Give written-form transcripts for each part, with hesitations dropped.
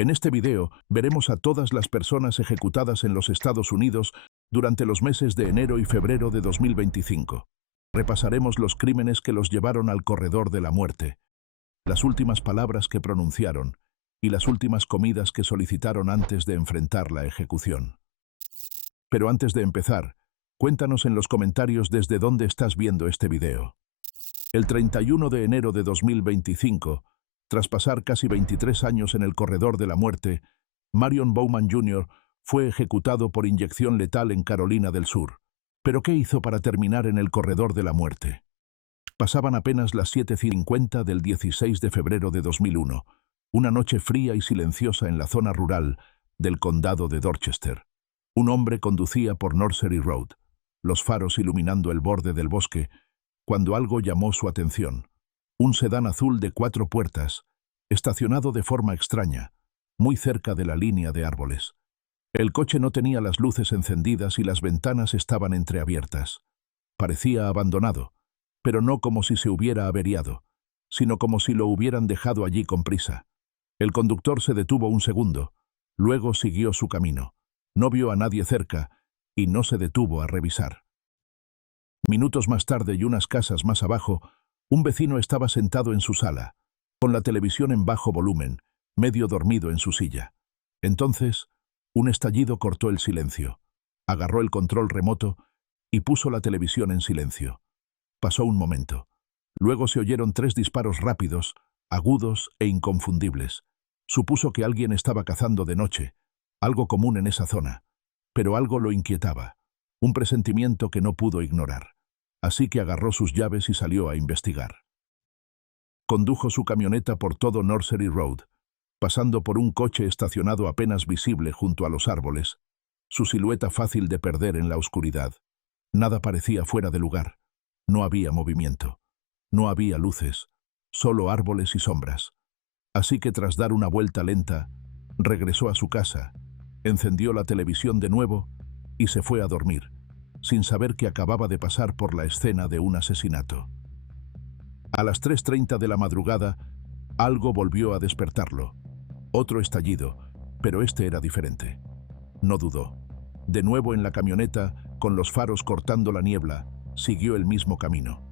En este video veremos a todas las personas ejecutadas en los Estados Unidos durante los meses de enero y febrero de 2025. Repasaremos los crímenes que los llevaron al corredor de la muerte, las últimas palabras que pronunciaron y las últimas comidas que solicitaron antes de enfrentar la ejecución. Pero antes de empezar, cuéntanos en los comentarios desde dónde estás viendo este video. El 31 de enero de 2025, tras pasar casi 23 años en el corredor de la muerte, Marion Bowman Jr. fue ejecutado por inyección letal en Carolina del Sur. ¿Pero qué hizo para terminar en el corredor de la muerte? Pasaban apenas las 7:50 del 16 de febrero de 2001, una noche fría y silenciosa en la zona rural del condado de Dorchester. Un hombre conducía por Nursery Road, los faros iluminando el borde del bosque, cuando algo llamó su atención. Un sedán azul de 4 puertas, estacionado de forma extraña, muy cerca de la línea de árboles. El coche no tenía las luces encendidas y las ventanas estaban entreabiertas. Parecía abandonado, pero no como si se hubiera averiado, sino como si lo hubieran dejado allí con prisa. El conductor se detuvo un segundo, luego siguió su camino. No vio a nadie cerca y no se detuvo a revisar. Minutos más tarde y unas casas más abajo, un vecino estaba sentado en su sala, con la televisión en bajo volumen, medio dormido en su silla. Entonces, un estallido cortó el silencio. Agarró el control remoto y puso la televisión en silencio. Pasó un momento. Luego se oyeron 3 disparos rápidos, agudos e inconfundibles. Supuso que alguien estaba cazando de noche, algo común en esa zona, pero algo lo inquietaba, un presentimiento que no pudo ignorar. Así que agarró sus llaves y salió a investigar. Condujo su camioneta por todo Nursery Road, pasando por un coche estacionado apenas visible junto a los árboles, su silueta fácil de perder en la oscuridad. Nada parecía fuera de lugar. No había movimiento. No había luces, solo árboles y sombras. Así que tras dar una vuelta lenta, regresó a su casa, encendió la televisión de nuevo y se fue a dormir, sin saber que acababa de pasar por la escena de un asesinato. A las 3:30 de la madrugada, algo volvió a despertarlo. Otro estallido, pero este era diferente. No dudó. De nuevo en la camioneta, con los faros cortando la niebla, siguió el mismo camino.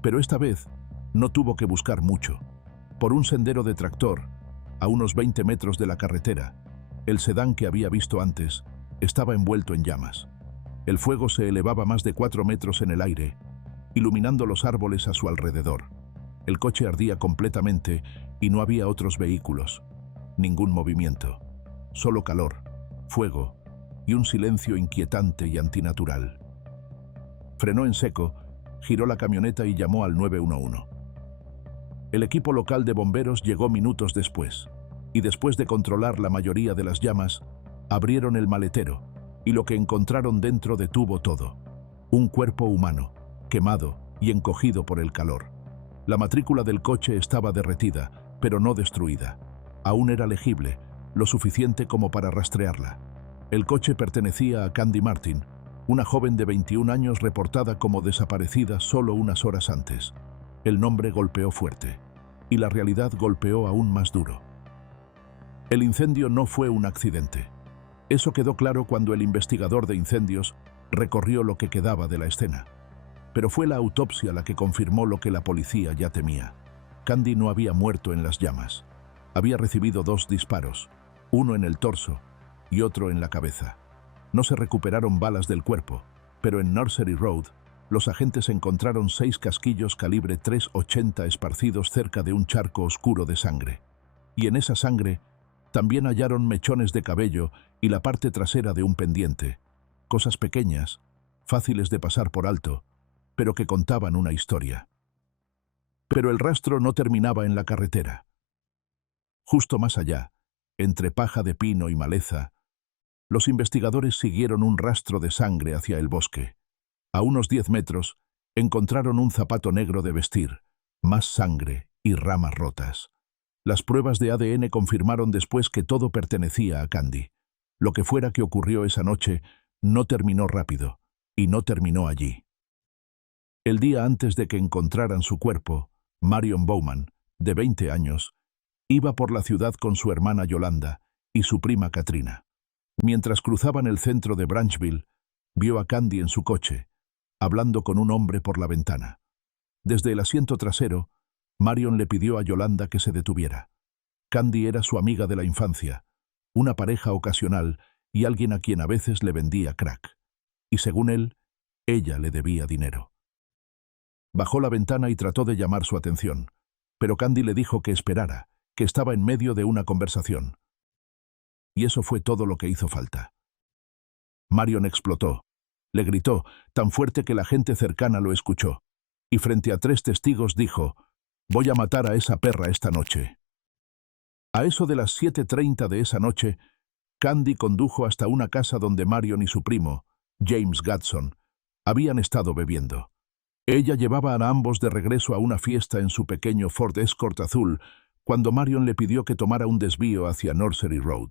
Pero esta vez, no tuvo que buscar mucho. Por un sendero de tractor, a unos 20 metros de la carretera, el sedán que había visto antes estaba envuelto en llamas. El fuego se elevaba más de 4 metros en el aire, iluminando los árboles a su alrededor. El coche ardía completamente y no había otros vehículos. Ningún movimiento. Solo calor, fuego y un silencio inquietante y antinatural. Frenó en seco, giró la camioneta y llamó al 911. El equipo local de bomberos llegó minutos después, y después de controlar la mayoría de las llamas, abrieron el maletero, y lo que encontraron dentro detuvo todo. Un cuerpo humano, quemado y encogido por el calor. La matrícula del coche estaba derretida, pero no destruida. Aún era legible, lo suficiente como para rastrearla. El coche pertenecía a Candy Martin, una joven de 21 años reportada como desaparecida solo unas horas antes. El nombre golpeó fuerte, y la realidad golpeó aún más duro. El incendio no fue un accidente. Eso quedó claro cuando el investigador de incendios recorrió lo que quedaba de la escena. Pero fue la autopsia la que confirmó lo que la policía ya temía. Candy no había muerto en las llamas. Había recibido 2 disparos, uno en el torso y otro en la cabeza. No se recuperaron balas del cuerpo, pero en Nursery Road, los agentes encontraron 6 casquillos calibre .380 esparcidos cerca de un charco oscuro de sangre. Y en esa sangre también hallaron mechones de cabello y la parte trasera de un pendiente, cosas pequeñas, fáciles de pasar por alto, pero que contaban una historia. Pero el rastro no terminaba en la carretera. Justo más allá, entre paja de pino y maleza, los investigadores siguieron un rastro de sangre hacia el bosque. A unos 10 metros, encontraron un zapato negro de vestir, más sangre y ramas rotas. Las pruebas de ADN confirmaron después que todo pertenecía a Candy. Lo que fuera que ocurrió esa noche no terminó rápido, y no terminó allí. El día antes de que encontraran su cuerpo, Marion Bowman, de 20 años, Iba por la ciudad con su hermana Yolanda y su prima Katrina. Mientras cruzaban el centro de Branchville, vio a Candy en su coche, hablando con un hombre por la ventana. Desde el asiento trasero, Marion le pidió a Yolanda que se detuviera. Candy era su amiga de la infancia, una pareja ocasional y alguien a quien a veces le vendía crack. Y según él, ella le debía dinero. Bajó la ventana y trató de llamar su atención, pero Candy le dijo que esperara, que estaba en medio de una conversación. Y eso fue todo lo que hizo falta. Marion explotó. Le gritó, tan fuerte que la gente cercana lo escuchó, y frente a 3 testigos dijo: «Voy a matar a esa perra esta noche». A eso de las 7:30 de esa noche, Candy condujo hasta una casa donde Marion y su primo, James Gadson, habían estado bebiendo. Ella llevaba a ambos de regreso a una fiesta en su pequeño Ford Escort azul, cuando Marion le pidió que tomara un desvío hacia Nursery Road.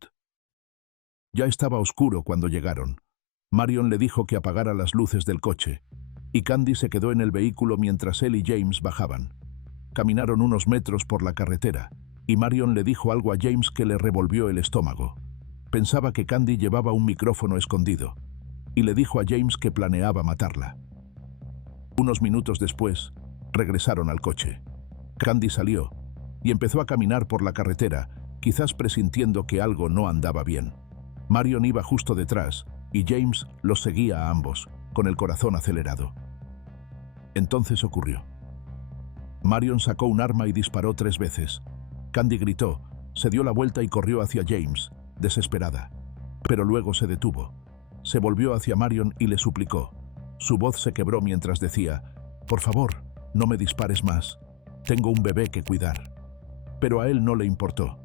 Ya estaba oscuro cuando llegaron. Marion le dijo que apagara las luces del coche, y Candy se quedó en el vehículo mientras él y James bajaban. Caminaron unos metros por la carretera, y Marion le dijo algo a James que le revolvió el estómago. Pensaba que Candy llevaba un micrófono escondido, y le dijo a James que planeaba matarla. Unos minutos después, regresaron al coche. Candy salió, y empezó a caminar por la carretera, quizás presintiendo que algo no andaba bien. Marion iba justo detrás, y James los seguía a ambos, con el corazón acelerado. Entonces ocurrió. Marion sacó un arma y disparó 3 veces. Candy gritó, se dio la vuelta y corrió hacia James, desesperada. Pero luego se detuvo. Se volvió hacia Marion y le suplicó. Su voz se quebró mientras decía, «Por favor, no me dispares más. Tengo un bebé que cuidar». Pero a él no le importó.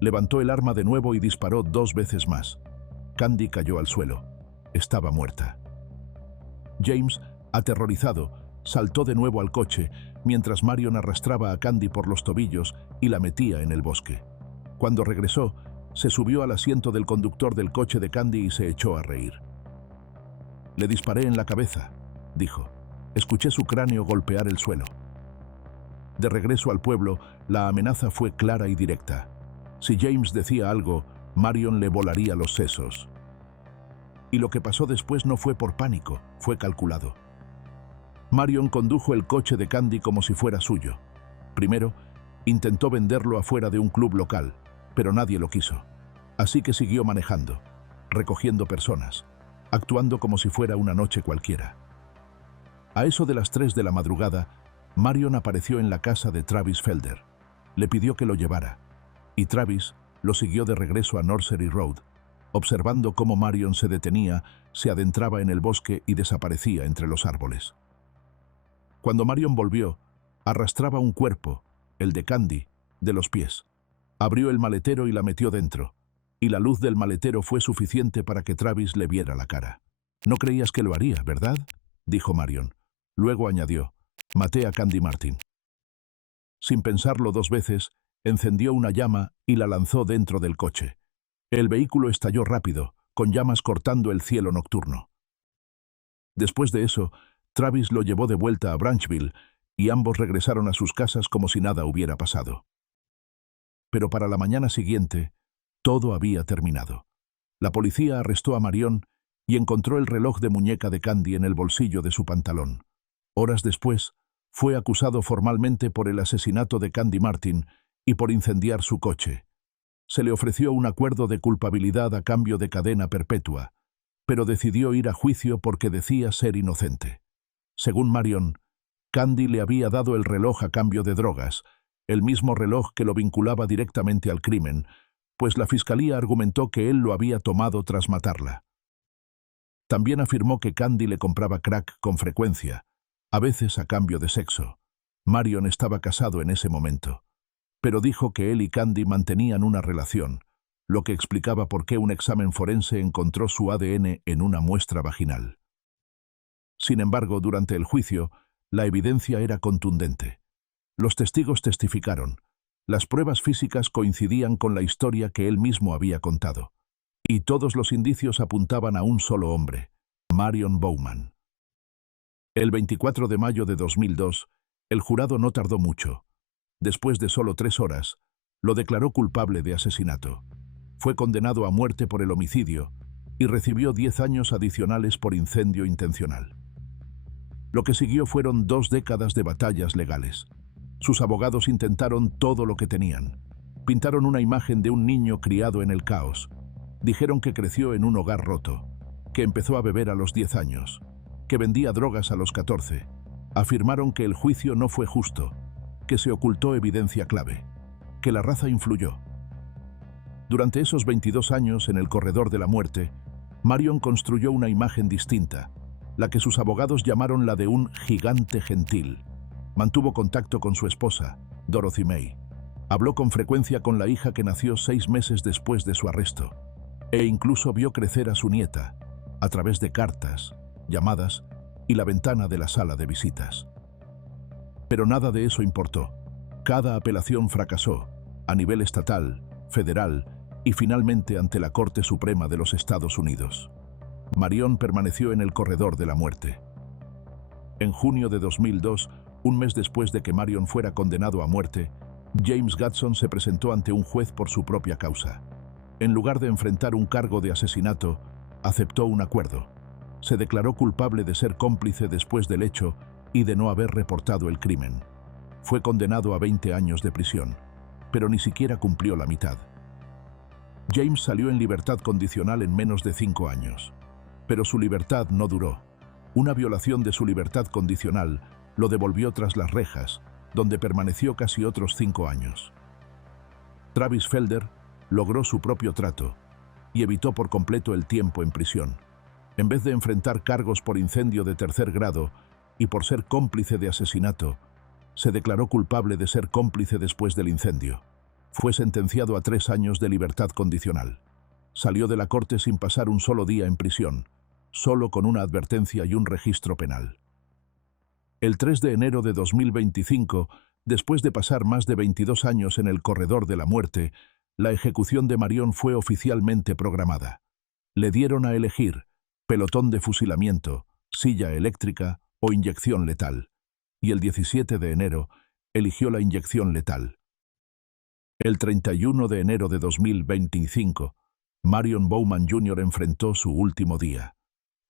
Levantó el arma de nuevo y disparó 2 veces más. Candy cayó al suelo. Estaba muerta. James, aterrorizado, saltó de nuevo al coche, mientras Marion arrastraba a Candy por los tobillos y la metía en el bosque. Cuando regresó, se subió al asiento del conductor del coche de Candy y se echó a reír. «Le disparé en la cabeza», dijo. «Escuché su cráneo golpear el suelo». De regreso al pueblo, la amenaza fue clara y directa. Si James decía algo, Marion le volaría los sesos. Y lo que pasó después no fue por pánico, fue calculado. Marion condujo el coche de Candy como si fuera suyo. Primero, intentó venderlo afuera de un club local, pero nadie lo quiso. Así que siguió manejando, recogiendo personas, actuando como si fuera una noche cualquiera. A eso de las 3 de la madrugada, Marion apareció en la casa de Travis Felder. Le pidió que lo llevara, y Travis lo siguió de regreso a Nursery Road, observando cómo Marion se detenía, se adentraba en el bosque y desaparecía entre los árboles. Cuando Marion volvió, arrastraba un cuerpo, el de Candy, de los pies. Abrió el maletero y la metió dentro, y la luz del maletero fue suficiente para que Travis le viera la cara. «No creías que lo haría, ¿verdad?», dijo Marion. Luego añadió, «Maté a Candy Martin». Sin pensarlo 2 veces, encendió una llama y la lanzó dentro del coche. El vehículo estalló rápido, con llamas cortando el cielo nocturno. Después de eso, Travis lo llevó de vuelta a Branchville y ambos regresaron a sus casas como si nada hubiera pasado. Pero para la mañana siguiente, todo había terminado. La policía arrestó a Marion y encontró el reloj de muñeca de Candy en el bolsillo de su pantalón. Horas después, fue acusado formalmente por el asesinato de Candy Martin y por incendiar su coche. Se le ofreció un acuerdo de culpabilidad a cambio de cadena perpetua, pero decidió ir a juicio porque decía ser inocente. Según Marion, Candy le había dado el reloj a cambio de drogas, el mismo reloj que lo vinculaba directamente al crimen, pues la fiscalía argumentó que él lo había tomado tras matarla. También afirmó que Candy le compraba crack con frecuencia, a veces a cambio de sexo. Marion estaba casado en ese momento, pero dijo que él y Candy mantenían una relación, lo que explicaba por qué un examen forense encontró su ADN en una muestra vaginal. Sin embargo, durante el juicio, la evidencia era contundente. Los testigos testificaron. Las pruebas físicas coincidían con la historia que él mismo había contado. Y todos los indicios apuntaban a un solo hombre, Marion Bowman. El 24 de mayo de 2002, el jurado no tardó mucho. Después de solo 3 horas, Lo declaró culpable de asesinato. Fue condenado a muerte por el homicidio y recibió 10 años adicionales por incendio intencional. Lo que siguió fueron 2 décadas de batallas legales. Sus abogados intentaron todo lo que tenían. Pintaron una imagen de un niño criado en el caos. Dijeron que creció en un hogar roto, que empezó a beber a los 10 años, que vendía drogas a los 14. Afirmaron que el juicio no fue justo, que se ocultó evidencia clave, que la raza influyó. Durante esos 22 años en el corredor de la muerte, Marion construyó una imagen distinta, la que sus abogados llamaron la de un gigante gentil. Mantuvo contacto con su esposa, Dorothy May. Habló con frecuencia con la hija que nació 6 meses después de su arresto, e incluso vio crecer a su nieta, a través de cartas, llamadas y la ventana de la sala de visitas. Pero nada de eso importó. Cada apelación fracasó, a nivel estatal, federal y finalmente ante la Corte Suprema de los Estados Unidos. Marion permaneció en el corredor de la muerte. En junio de 2002, un mes después de que Marion fuera condenado a muerte, James Gatson se presentó ante un juez por su propia causa. En lugar de enfrentar un cargo de asesinato, aceptó un acuerdo. Se declaró culpable de ser cómplice después del hecho y de no haber reportado el crimen. Fue condenado a 20 años de prisión, pero ni siquiera cumplió la mitad. James salió en libertad condicional en menos de 5 años. Pero su libertad no duró. Una violación de su libertad condicional lo devolvió tras las rejas, donde permaneció casi otros 5 años. Travis Felder logró su propio trato y evitó por completo el tiempo en prisión. En vez de enfrentar cargos por incendio de 3er grado y por ser cómplice de asesinato, se declaró culpable de ser cómplice después del incendio. Fue sentenciado a 3 años de libertad condicional. Salió de la corte sin pasar un solo día en prisión, solo con una advertencia y un registro penal. El 3 de enero de 2025, después de pasar más de 22 años en el corredor de la muerte, la ejecución de Marion fue oficialmente programada. Le dieron a elegir pelotón de fusilamiento, silla eléctrica o inyección letal, y el 17 de enero eligió la inyección letal. El 31 de enero de 2025, Marion Bowman Jr. enfrentó su último día.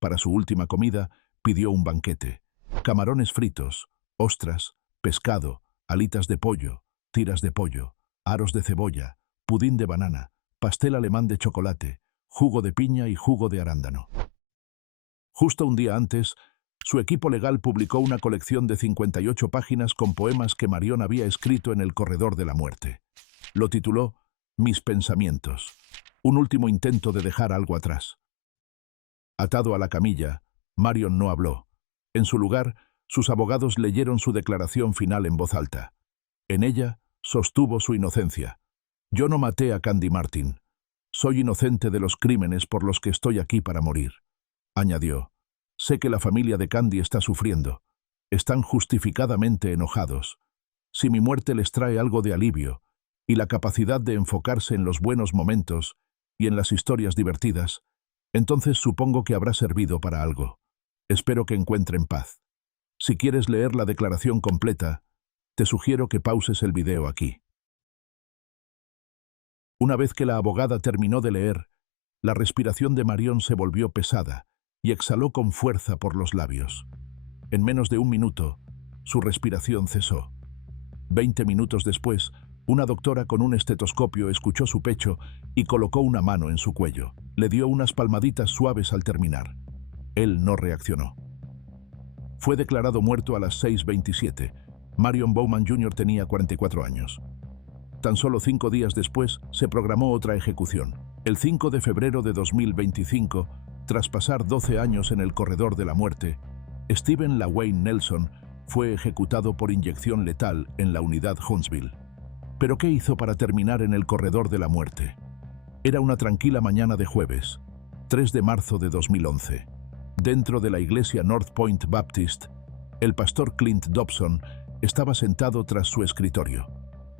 Para su última comida, pidió un banquete. Camarones fritos, ostras, pescado, alitas de pollo, tiras de pollo, aros de cebolla, pudín de banana, pastel alemán de chocolate, jugo de piña y jugo de arándano. Justo un día antes, su equipo legal publicó una colección de 58 páginas con poemas que Marion había escrito en el corredor de la muerte. Lo tituló Mis pensamientos, un último intento de dejar algo atrás. Atado a la camilla, Marion no habló. En su lugar, sus abogados leyeron su declaración final en voz alta. En ella, sostuvo su inocencia. Yo no maté a Candy Martin. Soy inocente de los crímenes por los que estoy aquí para morir. Añadió, sé que la familia de Candy está sufriendo. Están justificadamente enojados. Si mi muerte les trae algo de alivio y la capacidad de enfocarse en los buenos momentos y en las historias divertidas, entonces supongo que habrá servido para algo. Espero que encuentren paz. Si quieres leer la declaración completa, te sugiero que pauses el video aquí. Una vez que la abogada terminó de leer, la respiración de Marion se volvió pesada y exhaló con fuerza por los labios. En menos de 1 minuto, su respiración cesó. 20 minutos después, una doctora con un estetoscopio escuchó su pecho y colocó una mano en su cuello. Le dio unas palmaditas suaves al terminar. Él no reaccionó. Fue declarado muerto a las 6:27. Marion Bowman Jr. tenía 44 años. Tan solo 5 días después, se programó otra ejecución. El 5 de febrero de 2025, tras pasar 12 años en el corredor de la muerte, Stephen LaWayne Nelson fue ejecutado por inyección letal en la unidad Huntsville. ¿Pero qué hizo para terminar en el corredor de la muerte? Era una tranquila mañana de jueves, 3 de marzo de 2011. Dentro de la iglesia North Point Baptist, el pastor Clint Dobson estaba sentado tras su escritorio.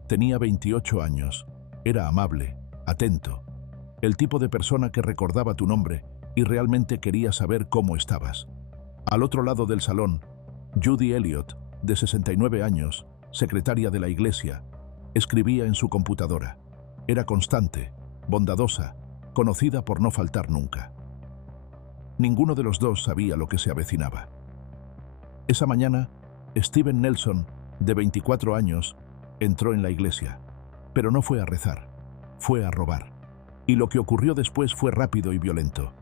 Tenía 28 años, era amable, atento, el tipo de persona que recordaba tu nombre y realmente quería saber cómo estabas. Al otro lado del salón, Judy Elliott, de 69 años, secretaria de la iglesia, Escribía en su computadora. Era constante, bondadosa, conocida por no faltar nunca. Ninguno de los dos sabía lo que se avecinaba. Esa mañana, Steven Nelson, de 24 años, entró en la iglesia, pero no fue a rezar, fue a robar. Y lo que ocurrió después fue rápido y violento.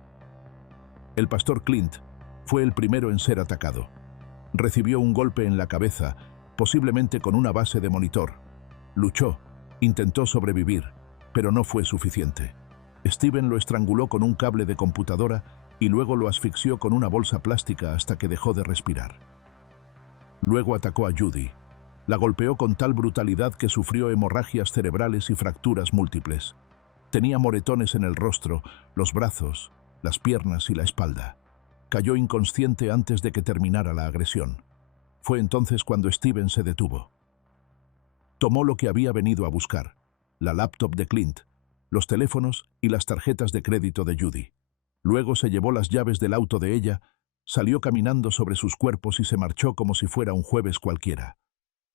El pastor Clint fue el primero en ser atacado. Recibió un golpe en la cabeza, posiblemente con una base de monitor. Luchó, intentó sobrevivir, pero no fue suficiente. Steven lo estranguló con un cable de computadora y luego lo asfixió con una bolsa plástica hasta que dejó de respirar. Luego atacó a Judy. La golpeó con tal brutalidad que sufrió hemorragias cerebrales y fracturas múltiples. Tenía moretones en el rostro, los brazos, las piernas y la espalda. Cayó inconsciente antes de que terminara la agresión. Fue entonces cuando Steven se detuvo. Tomó lo que había venido a buscar: la laptop de Clint, los teléfonos y las tarjetas de crédito de Judy. Luego se llevó las llaves del auto de ella, salió caminando sobre sus cuerpos y se marchó como si fuera un jueves cualquiera.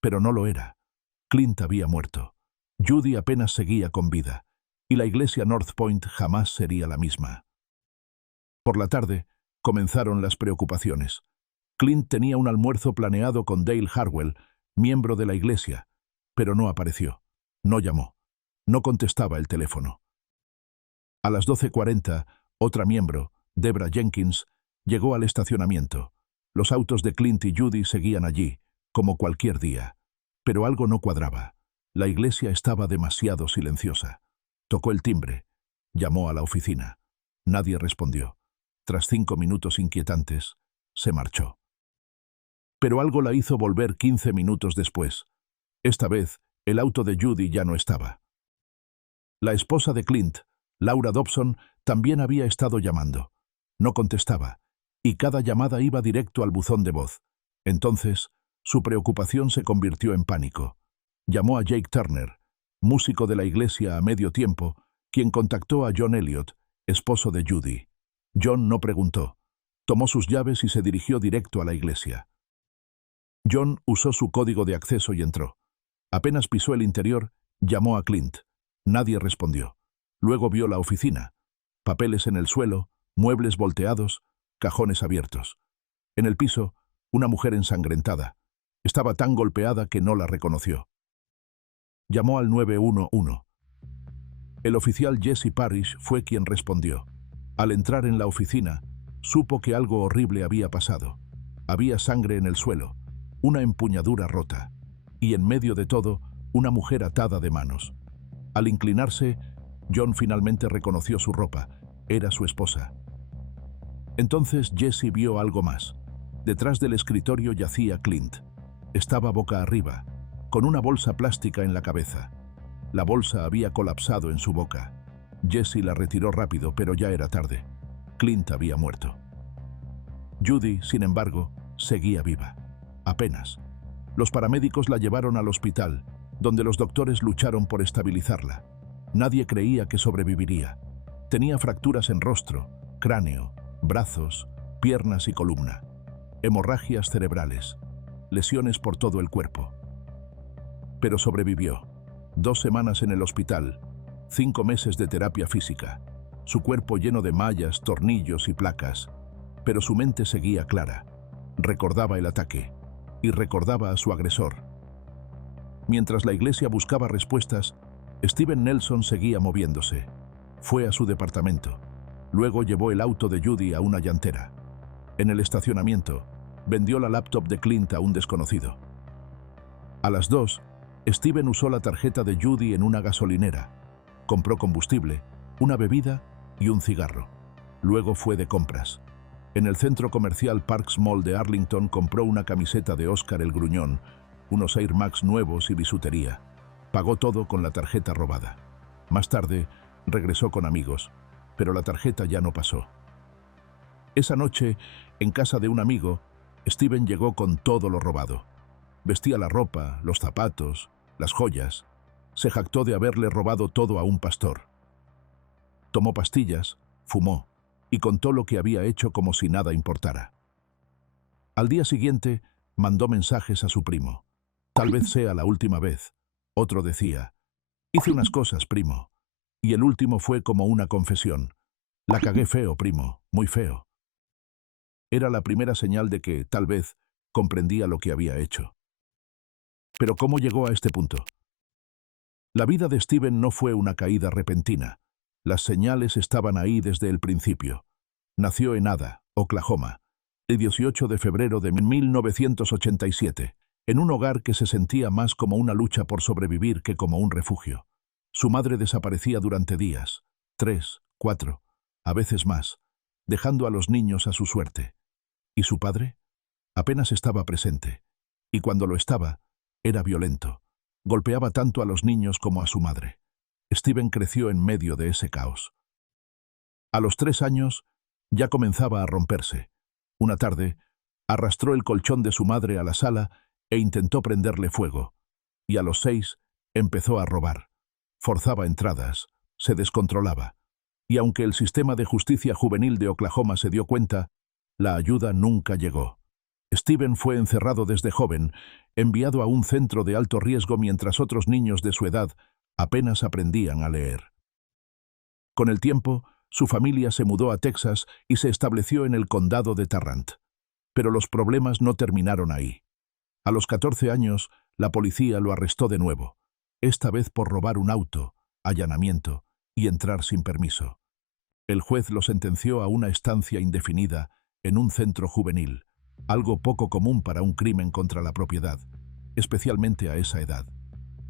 Pero no lo era. Clint había muerto. Judy apenas seguía con vida, y la iglesia North Point jamás sería la misma. Por la tarde, comenzaron las preocupaciones. Clint tenía un almuerzo planeado con Dale Harwell, miembro de la iglesia, pero no apareció, no llamó, no contestaba el teléfono. A las 12:40, otra miembro, Debra Jenkins, llegó al estacionamiento. Los autos de Clint y Judy seguían allí, como cualquier día. Pero algo no cuadraba. La iglesia estaba demasiado silenciosa. Tocó el timbre. Llamó a la oficina. Nadie respondió. Tras 5 minutos inquietantes, se marchó. Pero algo la hizo volver 15 minutos después. Esta vez, el auto de Judy ya no estaba. La esposa de Clint, Laura Dobson, también había estado llamando. No contestaba, y cada llamada iba directo al buzón de voz. Entonces, su preocupación se convirtió en pánico. Llamó a Jake Turner, músico de la iglesia a medio tiempo, quien contactó a John Elliot, esposo de Judy. John no preguntó. Tomó sus llaves y se dirigió directo a la iglesia. John usó su código de acceso y entró. Apenas pisó el interior, llamó a Clint. Nadie respondió. Luego vio la oficina. Papeles en el suelo, muebles volteados, cajones abiertos. En el piso, una mujer ensangrentada. Estaba tan golpeada que no la reconoció. Llamó al 911. El oficial Jesse Parrish fue quien respondió. Al entrar en la oficina, supo que algo horrible había pasado. Había sangre en el suelo, una empuñadura rota, y en medio de todo, una mujer atada de manos. Al inclinarse, John finalmente reconoció su ropa. Era su esposa. Entonces Jesse vio algo más. Detrás del escritorio yacía Clint. Estaba boca arriba, con una bolsa plástica en la cabeza. La bolsa había colapsado en su boca. Jesse la retiró rápido, pero ya era tarde. Clint había muerto. Judy, sin embargo, seguía viva. Apenas. Los paramédicos la llevaron al hospital, donde los doctores lucharon por estabilizarla. Nadie creía que sobreviviría. Tenía fracturas en rostro, cráneo, brazos, piernas y columna. Hemorragias cerebrales. Lesiones por todo el cuerpo. Pero sobrevivió. 2 semanas en el hospital, 5 meses de terapia física, su cuerpo lleno de mallas, tornillos y placas, pero su mente seguía clara. Recordaba el ataque y recordaba a su agresor. Mientras la iglesia buscaba respuestas, Steven Nelson seguía moviéndose. Fue a su departamento. Luego llevó el auto de Judy a una llantera. En el estacionamiento, vendió la laptop de Clint a un desconocido. A las 2, Steven usó la tarjeta de Judy en una gasolinera. Compró combustible, una bebida y un cigarro. Luego fue de compras. En el centro comercial Parks Mall de Arlington compró una camiseta de Oscar el Gruñón, unos Air Max nuevos y bisutería. Pagó todo con la tarjeta robada. Más tarde, regresó con amigos, pero la tarjeta ya no pasó. Esa noche, en casa de un amigo, Steven llegó con todo lo robado. Vestía la ropa, los zapatos, las joyas. Se jactó de haberle robado todo a un pastor. Tomó pastillas, fumó y contó lo que había hecho como si nada importara. Al día siguiente, mandó mensajes a su primo. Tal vez sea la última vez. Otro decía, hice unas cosas, primo. Y el último fue como una confesión. La cagué feo, primo, muy feo. Era la primera señal de que, tal vez, comprendía lo que había hecho. Pero ¿cómo llegó a este punto? La vida de Steven no fue una caída repentina. Las señales estaban ahí desde el principio. Nació en Ada, Oklahoma, el 18 de febrero de 1987, en un hogar que se sentía más como una lucha por sobrevivir que como un refugio. Su madre desaparecía durante días, 3, 4, a veces más, dejando a los niños a su suerte. ¿Y su padre? Apenas estaba presente, y cuando lo estaba, era violento. Golpeaba tanto a los niños como a su madre. Steven creció en medio de ese caos. A los 3 años, ya comenzaba a romperse. Una tarde, arrastró el colchón de su madre a la sala e intentó prenderle fuego. Y a los 6, empezó a robar. Forzaba entradas, se descontrolaba. Y aunque el sistema de justicia juvenil de Oklahoma se dio cuenta, la ayuda nunca llegó. Steven fue encerrado desde joven, enviado a un centro de alto riesgo mientras otros niños de su edad apenas aprendían a leer. Con el tiempo, su familia se mudó a Texas y se estableció en el condado de Tarrant. Pero los problemas no terminaron ahí. A los 14 años, la policía lo arrestó de nuevo, esta vez por robar un auto, allanamiento y entrar sin permiso. El juez lo sentenció a una estancia indefinida en un centro juvenil, algo poco común para un crimen contra la propiedad, especialmente a esa edad.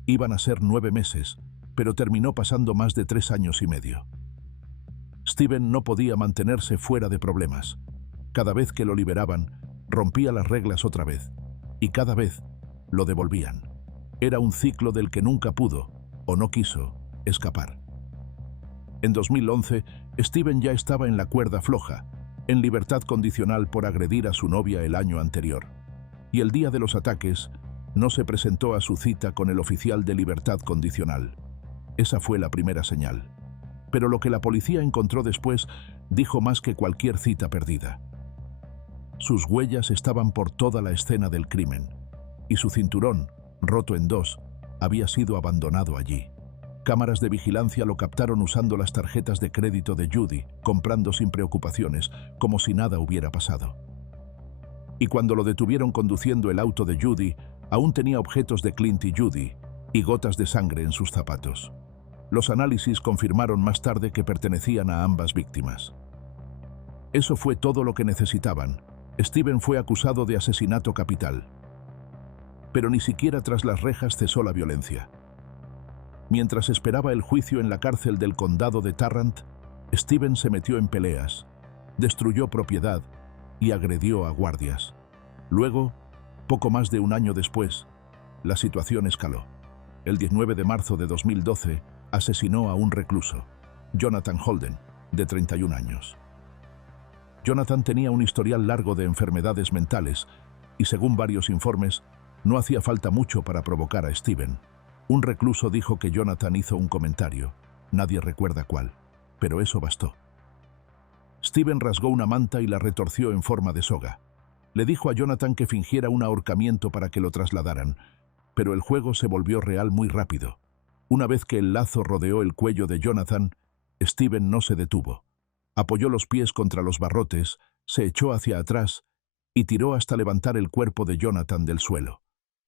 Iban a ser 9 meses, pero terminó pasando más de 3 años y medio. Steven no podía mantenerse fuera de problemas. Cada vez que lo liberaban, rompía las reglas otra vez, y cada vez lo devolvían. Era un ciclo del que nunca pudo, o no quiso, escapar. En 2011, Steven ya estaba en la cuerda floja, en libertad condicional por agredir a su novia el año anterior. Y el día de los ataques, no se presentó a su cita con el oficial de libertad condicional. Esa fue la primera señal. Pero lo que la policía encontró después dijo más que cualquier cita perdida. Sus huellas estaban por toda la escena del crimen, y su cinturón, roto en 2, había sido abandonado allí. Cámaras de vigilancia lo captaron usando las tarjetas de crédito de Judy, comprando sin preocupaciones, como si nada hubiera pasado. Y cuando lo detuvieron conduciendo el auto de Judy, aún tenía objetos de Clint y Judy, y gotas de sangre en sus zapatos. Los análisis confirmaron más tarde que pertenecían a ambas víctimas. Eso fue todo lo que necesitaban. Steven fue acusado de asesinato capital. Pero ni siquiera tras las rejas cesó la violencia. Mientras esperaba el juicio en la cárcel del condado de Tarrant, Steven se metió en peleas, destruyó propiedad y agredió a guardias. Luego, poco más de un año después, la situación escaló. El 19 de marzo de 2012, asesinó a un recluso, Jonathan Holden, de 31 años. Jonathan tenía un historial largo de enfermedades mentales y, según varios informes, no hacía falta mucho para provocar a Steven. Un recluso dijo que Jonathan hizo un comentario, nadie recuerda cuál, pero eso bastó. Steven rasgó una manta y la retorció en forma de soga. Le dijo a Jonathan que fingiera un ahorcamiento para que lo trasladaran, pero el juego se volvió real muy rápido. Una vez que el lazo rodeó el cuello de Jonathan, Steven no se detuvo. Apoyó los pies contra los barrotes, se echó hacia atrás y tiró hasta levantar el cuerpo de Jonathan del suelo.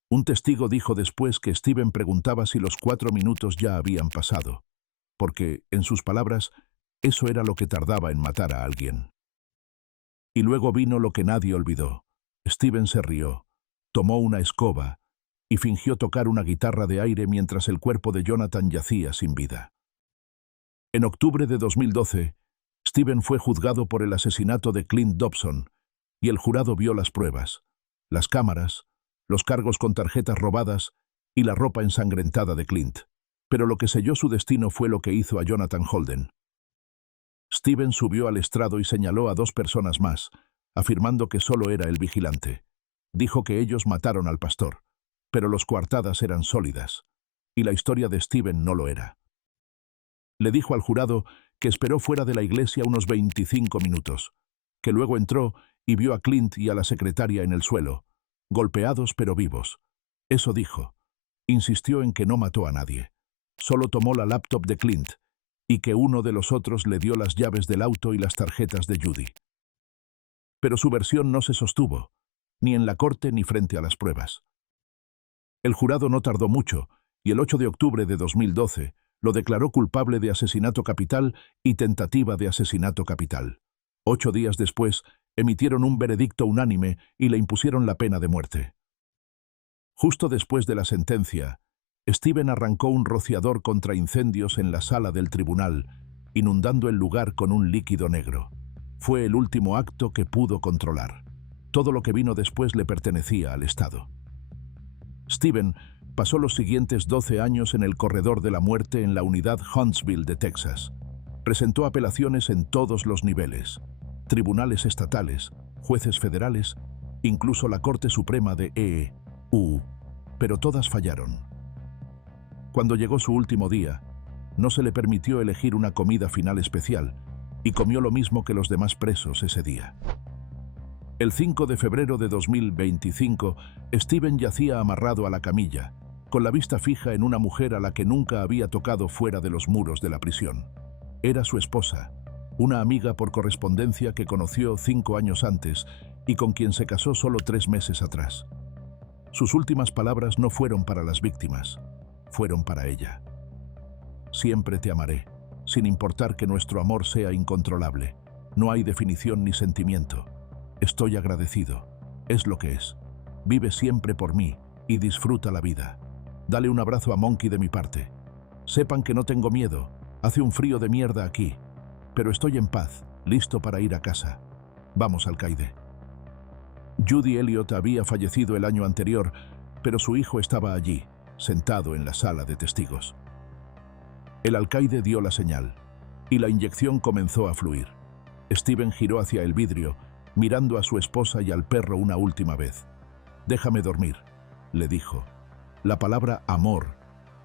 Un testigo dijo después que Steven preguntaba si los 4 minutos ya habían pasado, porque, en sus palabras, eso era lo que tardaba en matar a alguien. Y luego vino lo que nadie olvidó. Steven se rió, tomó una escoba y fingió tocar una guitarra de aire mientras el cuerpo de Jonathan yacía sin vida. En octubre de 2012, Steven fue juzgado por el asesinato de Clint Dobson, y el jurado vio las pruebas, las cámaras, los cargos con tarjetas robadas y la ropa ensangrentada de Clint. Pero lo que selló su destino fue lo que hizo a Jonathan Holden. Steven subió al estrado y señaló a 2 personas más, afirmando que solo era el vigilante. Dijo que ellos mataron al pastor, pero las coartadas eran sólidas, y la historia de Steven no lo era. Le dijo al jurado que esperó fuera de la iglesia unos 25 minutos, que luego entró y vio a Clint y a la secretaria en el suelo, golpeados pero vivos. Eso dijo. Insistió en que no mató a nadie. Solo tomó la laptop de Clint y que uno de los otros le dio las llaves del auto y las tarjetas de Judy. Pero su versión no se sostuvo, ni en la corte ni frente a las pruebas. El jurado no tardó mucho, y el 8 de octubre de 2012 lo declaró culpable de asesinato capital y tentativa de asesinato capital. 8 días después, emitieron un veredicto unánime y le impusieron la pena de muerte. Justo después de la sentencia, Steven arrancó un rociador contra incendios en la sala del tribunal, inundando el lugar con un líquido negro. Fue el último acto que pudo controlar. Todo lo que vino después le pertenecía al Estado. Steven pasó los siguientes 12 años en el corredor de la muerte en la unidad Huntsville de Texas. Presentó apelaciones en todos los niveles: tribunales estatales, jueces federales, incluso la Corte Suprema de EU, pero todas fallaron. Cuando llegó su último día, no se le permitió elegir una comida final especial y comió lo mismo que los demás presos ese día. El 5 de febrero de 2025, Steven yacía amarrado a la camilla, con la vista fija en una mujer a la que nunca había tocado fuera de los muros de la prisión. Era su esposa, una amiga por correspondencia que conoció 5 años antes y con quien se casó solo 3 meses atrás. Sus últimas palabras no fueron para las víctimas, fueron para ella. Siempre te amaré, sin importar que nuestro amor sea incontrolable. No hay definición ni sentimiento. Estoy agradecido. Es lo que es. Vive siempre por mí y disfruta la vida. Dale un abrazo a Monkey de mi parte. Sepan que no tengo miedo. Hace un frío de mierda aquí, pero estoy en paz, listo para ir a casa. Vamos, alcaide. Judy Elliott había fallecido el año anterior, pero su hijo estaba allí, sentado en la sala de testigos. El alcaide dio la señal, y la inyección comenzó a fluir. Steven giró hacia el vidrio, mirando a su esposa y al perro una última vez. «Déjame dormir», le dijo. La palabra amor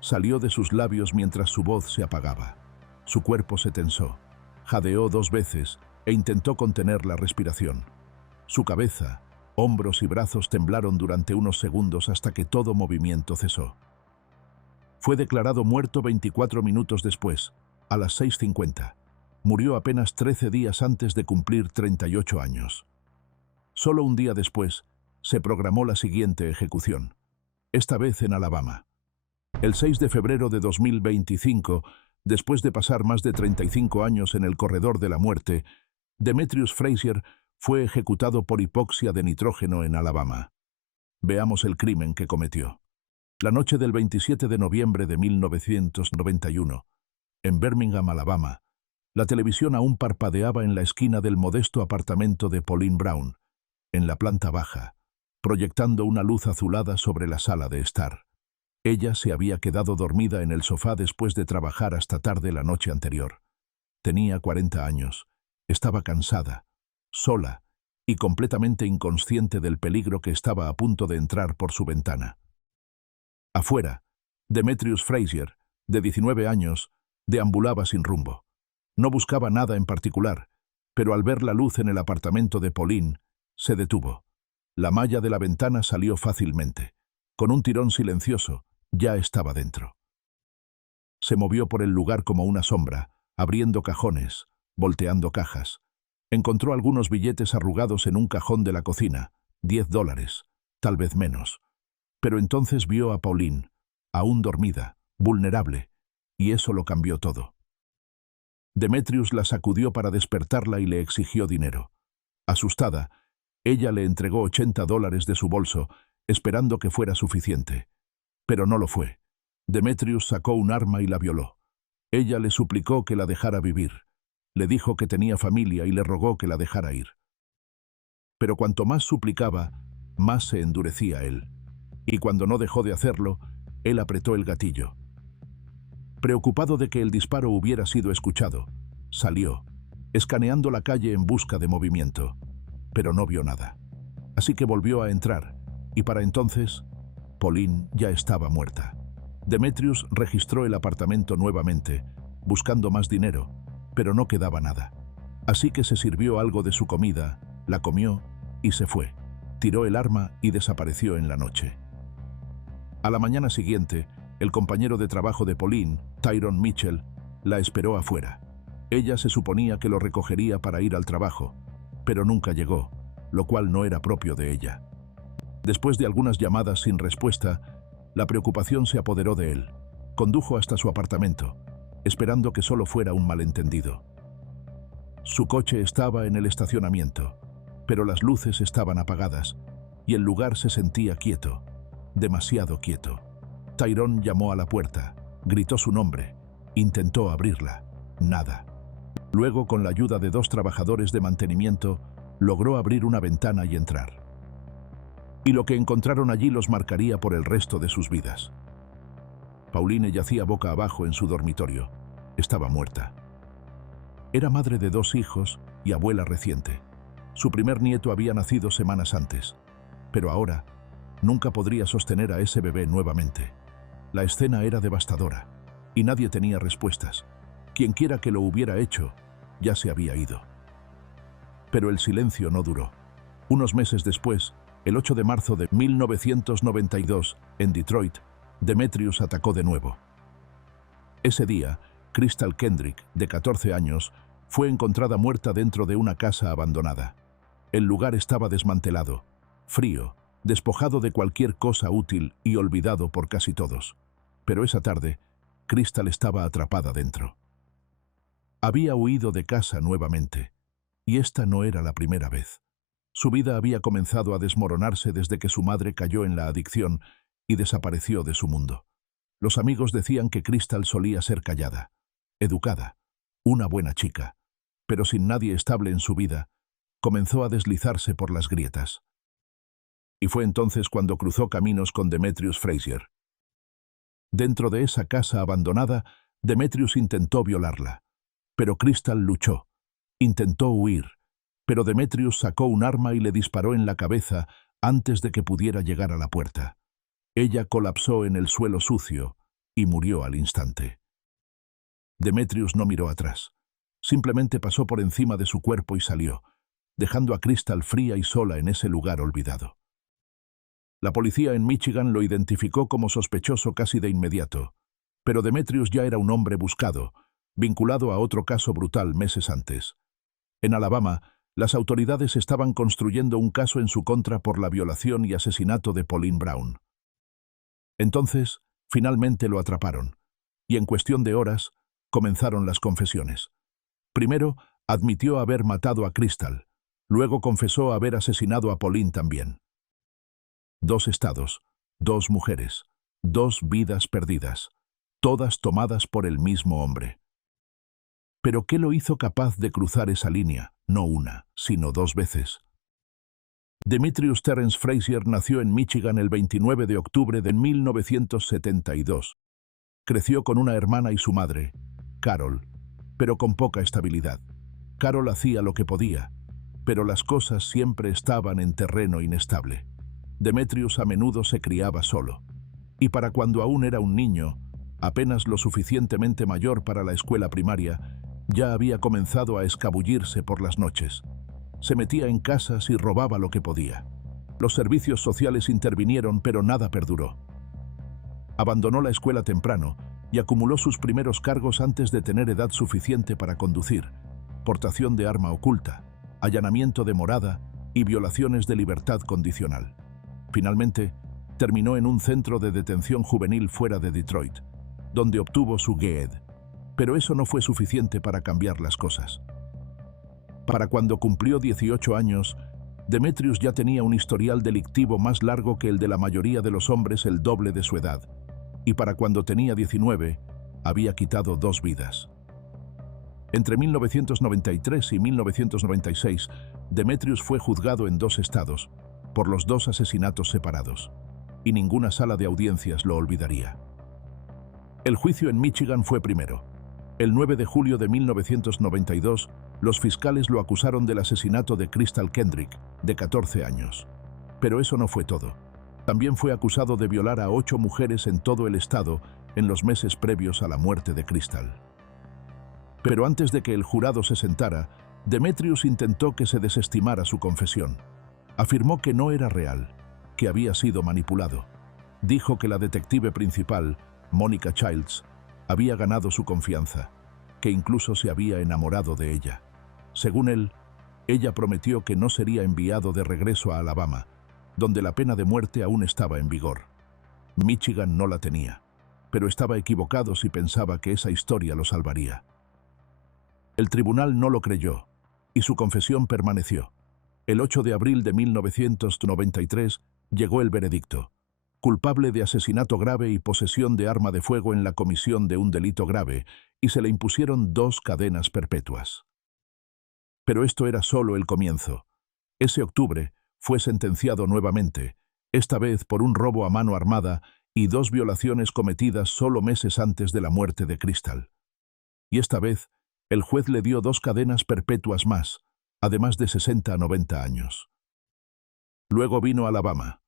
salió de sus labios mientras su voz se apagaba. Su cuerpo se tensó, jadeó 2 veces e intentó contener la respiración. Su cabeza, hombros y brazos temblaron durante unos segundos hasta que todo movimiento cesó. Fue declarado muerto 24 minutos después, a las 6:50. Murió apenas 13 días antes de cumplir 38 años. Solo un día después, se programó la siguiente ejecución, esta vez en Alabama. El 6 de febrero de 2025, después de pasar más de 35 años en el corredor de la muerte, Demetrius Frazier fue ejecutado por hipoxia de nitrógeno en Alabama. Veamos el crimen que cometió. La noche del 27 de noviembre de 1991, en Birmingham, Alabama, la televisión aún parpadeaba en la esquina del modesto apartamento de Pauline Brown, en la planta baja, proyectando una luz azulada sobre la sala de estar. Ella se había quedado dormida en el sofá después de trabajar hasta tarde la noche anterior. Tenía 40 años, estaba cansada, sola y completamente inconsciente del peligro que estaba a punto de entrar por su ventana. Afuera, Demetrius Frazier, de 19 años, deambulaba sin rumbo. No buscaba nada en particular, pero al ver la luz en el apartamento de Pauline, se detuvo. La malla de la ventana salió fácilmente. Con un tirón silencioso, ya estaba dentro. Se movió por el lugar como una sombra, abriendo cajones, volteando cajas. Encontró algunos billetes arrugados en un cajón de la cocina, $10, tal vez menos. Pero entonces vio a Pauline, aún dormida, vulnerable, y eso lo cambió todo. Demetrius la sacudió para despertarla y le exigió dinero. Asustada, ella le entregó $80 de su bolso, esperando que fuera suficiente. Pero no lo fue. Demetrius sacó un arma y la violó. Ella le suplicó que la dejara vivir. Le dijo que tenía familia y le rogó que la dejara ir. Pero cuanto más suplicaba, más se endurecía él. Y cuando no dejó de hacerlo, él apretó el gatillo. Preocupado de que el disparo hubiera sido escuchado, salió, escaneando la calle en busca de movimiento, pero no vio nada. Así que volvió a entrar, y para entonces, Pauline ya estaba muerta. Demetrius registró el apartamento nuevamente, buscando más dinero, pero no quedaba nada. Así que se sirvió algo de su comida, la comió y se fue. Tiró el arma y desapareció en la noche. A la mañana siguiente, el compañero de trabajo de Pauline, Tyrone Mitchell, la esperó afuera. Ella se suponía que lo recogería para ir al trabajo, pero nunca llegó, lo cual no era propio de ella. Después de algunas llamadas sin respuesta, la preocupación se apoderó de él. Condujo hasta su apartamento, esperando que solo fuera un malentendido. Su coche estaba en el estacionamiento, pero las luces estaban apagadas y el lugar se sentía quieto, demasiado quieto. Tyrone llamó a la puerta, gritó su nombre, intentó abrirla, nada. Luego, con la ayuda de 2 trabajadores de mantenimiento, logró abrir una ventana y entrar. Y lo que encontraron allí los marcaría por el resto de sus vidas. Pauline yacía boca abajo en su dormitorio. Estaba muerta. Era madre de 2 hijos y abuela reciente. Su primer nieto había nacido semanas antes, pero ahora nunca podría sostener a ese bebé nuevamente. La escena era devastadora y nadie tenía respuestas. Quienquiera que lo hubiera hecho ya se había ido. Pero el silencio no duró. Unos meses después, el 8 de marzo de 1992, en Detroit, Demetrius atacó de nuevo. Ese día, Crystal Kendrick, de 14 años, fue encontrada muerta dentro de una casa abandonada. El lugar estaba desmantelado, frío, despojado de cualquier cosa útil y olvidado por casi todos. Pero esa tarde, Crystal estaba atrapada dentro. Había huido de casa nuevamente, y esta no era la primera vez. Su vida había comenzado a desmoronarse desde que su madre cayó en la adicción y desapareció de su mundo. Los amigos decían que Crystal solía ser callada, educada, una buena chica, pero sin nadie estable en su vida, comenzó a deslizarse por las grietas. Y fue entonces cuando cruzó caminos con Demetrius Frazier. Dentro de esa casa abandonada, Demetrius intentó violarla, pero Crystal luchó, intentó huir, pero Demetrius sacó un arma y le disparó en la cabeza antes de que pudiera llegar a la puerta. Ella colapsó en el suelo sucio y murió al instante. Demetrius no miró atrás. Simplemente pasó por encima de su cuerpo y salió, dejando a Crystal fría y sola en ese lugar olvidado. La policía en Michigan lo identificó como sospechoso casi de inmediato, pero Demetrius ya era un hombre buscado, vinculado a otro caso brutal meses antes. En Alabama, las autoridades estaban construyendo un caso en su contra por la violación y asesinato de Pauline Brown. Entonces, finalmente lo atraparon, y en cuestión de horas, comenzaron las confesiones. Primero, admitió haber matado a Crystal, luego confesó haber asesinado a Pauline también. 2 estados, 2 mujeres, 2 vidas perdidas, todas tomadas por el mismo hombre. ¿Pero qué lo hizo capaz de cruzar esa línea, no una, sino 2 veces? Demetrius Terence Frazier nació en Michigan el 29 de octubre de 1972. Creció con una hermana y su madre, Carol, pero con poca estabilidad. Carol hacía lo que podía, pero las cosas siempre estaban en terreno inestable. Demetrius a menudo se criaba solo, y para cuando aún era un niño, apenas lo suficientemente mayor para la escuela primaria, ya había comenzado a escabullirse por las noches. Se metía en casas y robaba lo que podía. Los servicios sociales intervinieron, pero nada perduró. Abandonó la escuela temprano y acumuló sus primeros cargos antes de tener edad suficiente para conducir: portación de arma oculta, allanamiento de morada y violaciones de libertad condicional. Finalmente, terminó en un centro de detención juvenil fuera de Detroit, donde obtuvo su GED. Pero eso no fue suficiente para cambiar las cosas. Para cuando cumplió 18 años, Demetrius ya tenía un historial delictivo más largo que el de la mayoría de los hombres el doble de su edad, y para cuando tenía 19, había quitado 2 vidas. Entre 1993 y 1996, Demetrius fue juzgado en 2 estados, por los 2 asesinatos separados, y ninguna sala de audiencias lo olvidaría. El juicio en Michigan fue primero. El 9 de julio de 1992, los fiscales lo acusaron del asesinato de Crystal Kendrick, de 14 años. Pero eso no fue todo. También fue acusado de violar a 8 mujeres en todo el estado en los meses previos a la muerte de Crystal. Pero antes de que el jurado se sentara, Demetrius intentó que se desestimara su confesión. Afirmó que no era real, que había sido manipulado. Dijo que la detective principal, Monica Childs, había ganado su confianza, que incluso se había enamorado de ella. Según él, ella prometió que no sería enviado de regreso a Alabama, donde la pena de muerte aún estaba en vigor. Michigan no la tenía, pero estaba equivocado si pensaba que esa historia lo salvaría. El tribunal no lo creyó, y su confesión permaneció. El 8 de abril de 1993 llegó el veredicto: culpable de asesinato grave y posesión de arma de fuego en la comisión de un delito grave, y se le impusieron 2 cadenas perpetuas. Pero esto era solo el comienzo. Ese octubre fue sentenciado nuevamente, esta vez por un robo a mano armada y 2 violaciones cometidas solo meses antes de la muerte de Crystal. Y esta vez, el juez le dio 2 cadenas perpetuas más, además de 60 a 90 años. Luego vino Alabama.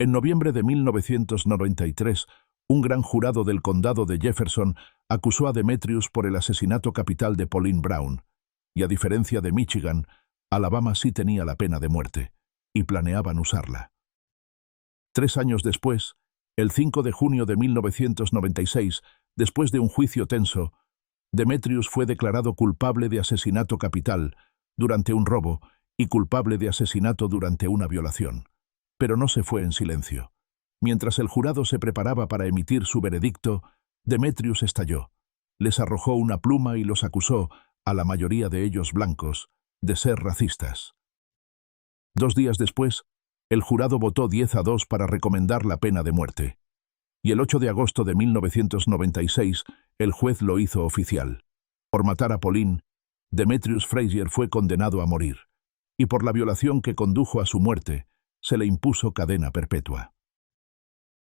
En noviembre de 1993, un gran jurado del condado de Jefferson acusó a Demetrius por el asesinato capital de Pauline Brown, y a diferencia de Michigan, Alabama sí tenía la pena de muerte, y planeaban usarla. 3 años después, el 5 de junio de 1996, después de un juicio tenso, Demetrius fue declarado culpable de asesinato capital durante un robo y culpable de asesinato durante una violación. Pero no se fue en silencio. Mientras el jurado se preparaba para emitir su veredicto, Demetrius estalló. Les arrojó una pluma y los acusó, a la mayoría de ellos blancos, de ser racistas. 2 días después, el jurado votó 10-2 para recomendar la pena de muerte. Y el 8 de agosto de 1996, el juez lo hizo oficial. Por matar a Pauline, Demetrius Frazier fue condenado a morir, y por la violación que condujo a su muerte, se le impuso cadena perpetua.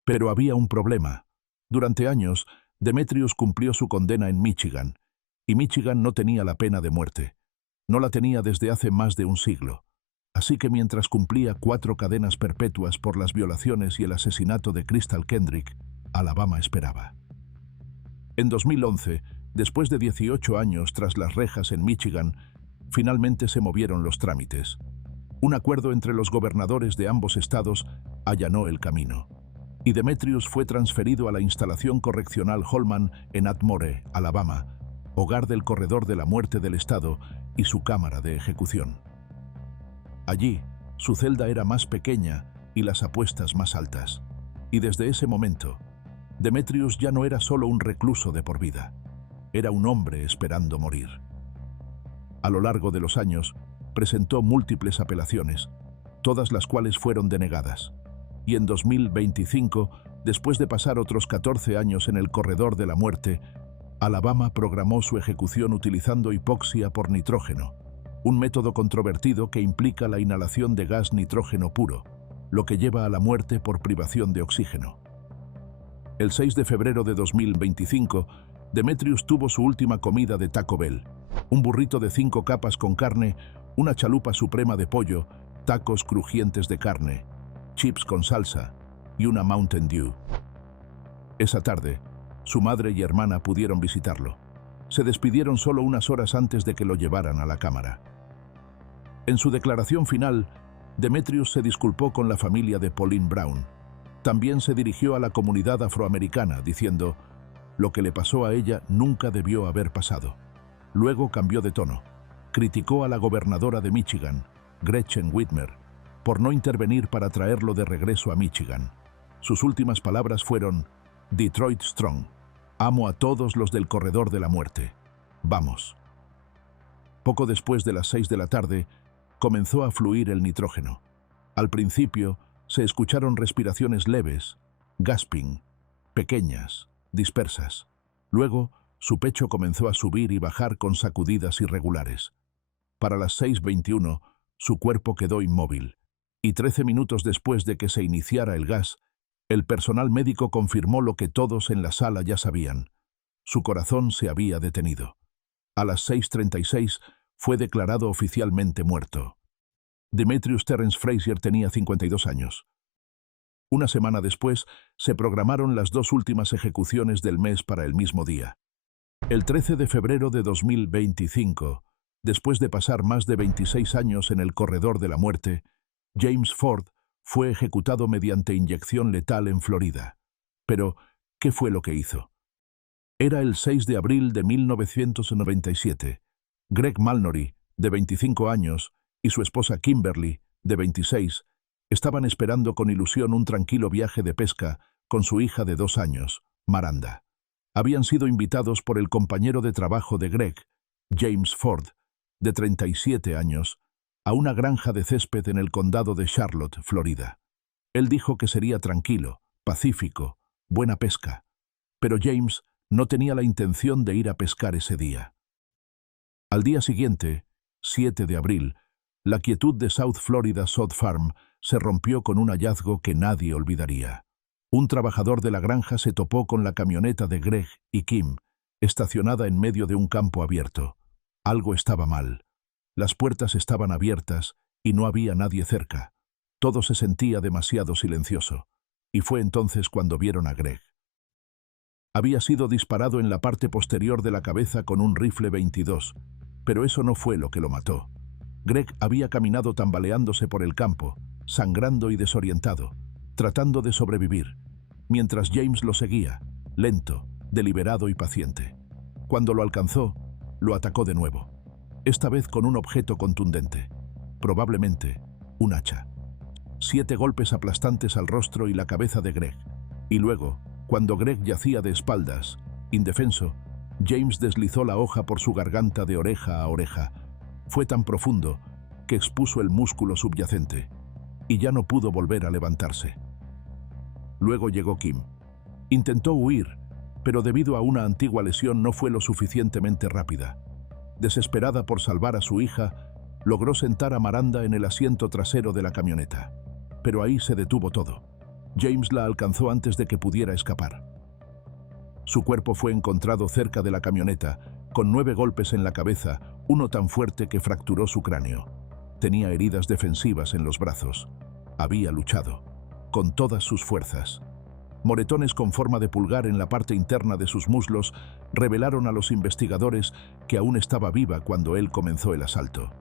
Pero había un problema. Durante años, Demetrius cumplió su condena en Michigan, y Michigan no tenía la pena de muerte. No la tenía desde hace más de un siglo. Así que mientras cumplía 4 cadenas perpetuas por las violaciones y el asesinato de Crystal Kendrick, Alabama esperaba. En 2011, después de 18 años tras las rejas en Michigan, finalmente se movieron los trámites. Un acuerdo entre los gobernadores de ambos estados allanó el camino, y Demetrius fue transferido a la instalación correccional Holman en Atmore, Alabama, hogar del corredor de la muerte del estado y su cámara de ejecución. Allí, su celda era más pequeña y las apuestas más altas, y desde ese momento, Demetrius ya no era solo un recluso de por vida, era un hombre esperando morir. A lo largo de los años, presentó múltiples apelaciones, todas las cuales fueron denegadas, y en 2025, después de pasar otros 14 años en el corredor de la muerte, Alabama programó su ejecución utilizando hipoxia por nitrógeno, un método controvertido que implica la inhalación de gas nitrógeno puro, lo que lleva a la muerte por privación de oxígeno. El 6 de febrero de 2025, Demetrius tuvo su última comida de Taco Bell, un burrito de 5 capas con carne, una chalupa suprema de pollo, tacos crujientes de carne, chips con salsa y una Mountain Dew. Esa tarde, su madre y hermana pudieron visitarlo. Se despidieron solo unas horas antes de que lo llevaran a la cámara. En su declaración final, Demetrius se disculpó con la familia de Pauline Brown. También se dirigió a la comunidad afroamericana, diciendo: lo que le pasó a ella nunca debió haber pasado. Luego cambió de tono. Criticó a la gobernadora de Michigan, Gretchen Whitmer, por no intervenir para traerlo de regreso a Michigan. Sus últimas palabras fueron: Detroit Strong. Amo a todos los del corredor de la muerte. Vamos. Poco después de las 6 de la tarde, comenzó a fluir el nitrógeno. Al principio, se escucharon respiraciones leves, gasping, pequeñas, dispersas. Luego, su pecho comenzó a subir y bajar con sacudidas irregulares. Para las 6:21, su cuerpo quedó inmóvil, y 13 minutos después de que se iniciara el gas, el personal médico confirmó lo que todos en la sala ya sabían: su corazón se había detenido. A las 6:36 fue declarado oficialmente muerto. Demetrius Terence Frazier tenía 52 años. Una semana después, se programaron las 2 últimas ejecuciones del mes para el mismo día. El 13 de febrero de 2025, después de pasar más de 26 años en el corredor de la muerte, James Ford fue ejecutado mediante inyección letal en Florida. Pero, ¿qué fue lo que hizo? Era el 6 de abril de 1997. Greg Mallory, de 25 años, y su esposa Kimberly, de 26, estaban esperando con ilusión un tranquilo viaje de pesca con su hija de 2 años, Miranda. Habían sido invitados por el compañero de trabajo de Greg, James Ford, de 37 años, a una granja de césped en el condado de Charlotte, Florida. Él dijo que sería tranquilo, pacífico, buena pesca. Pero James no tenía la intención de ir a pescar ese día. Al día siguiente, 7 de abril, la quietud de South Florida Sod Farm se rompió con un hallazgo que nadie olvidaría. Un trabajador de la granja se topó con la camioneta de Greg y Kim, estacionada en medio de un campo abierto. Algo estaba mal. Las puertas estaban abiertas y no había nadie cerca. Todo se sentía demasiado silencioso. Y fue entonces cuando vieron a Greg. Había sido disparado en la parte posterior de la cabeza con un rifle 22, pero eso no fue lo que lo mató. Greg había caminado tambaleándose por el campo, sangrando y desorientado, tratando de sobrevivir, mientras James lo seguía, lento, deliberado y paciente. Cuando lo alcanzó, lo atacó de nuevo, esta vez con un objeto contundente, probablemente un hacha. 7 golpes aplastantes al rostro y la cabeza de Greg, y luego, cuando Greg yacía de espaldas, indefenso, James deslizó la hoja por su garganta de oreja a oreja. Fue tan profundo que expuso el músculo subyacente, y ya no pudo volver a levantarse. Luego llegó Kim. Intentó huir, pero debido a una antigua lesión no fue lo suficientemente rápida. Desesperada por salvar a su hija, logró sentar a Miranda en el asiento trasero de la camioneta. Pero ahí se detuvo todo. James la alcanzó antes de que pudiera escapar. Su cuerpo fue encontrado cerca de la camioneta, con 9 golpes en la cabeza, uno tan fuerte que fracturó su cráneo. Tenía heridas defensivas en los brazos. Había luchado, con todas sus fuerzas. Moretones con forma de pulgar en la parte interna de sus muslos revelaron a los investigadores que aún estaba viva cuando él comenzó el asalto.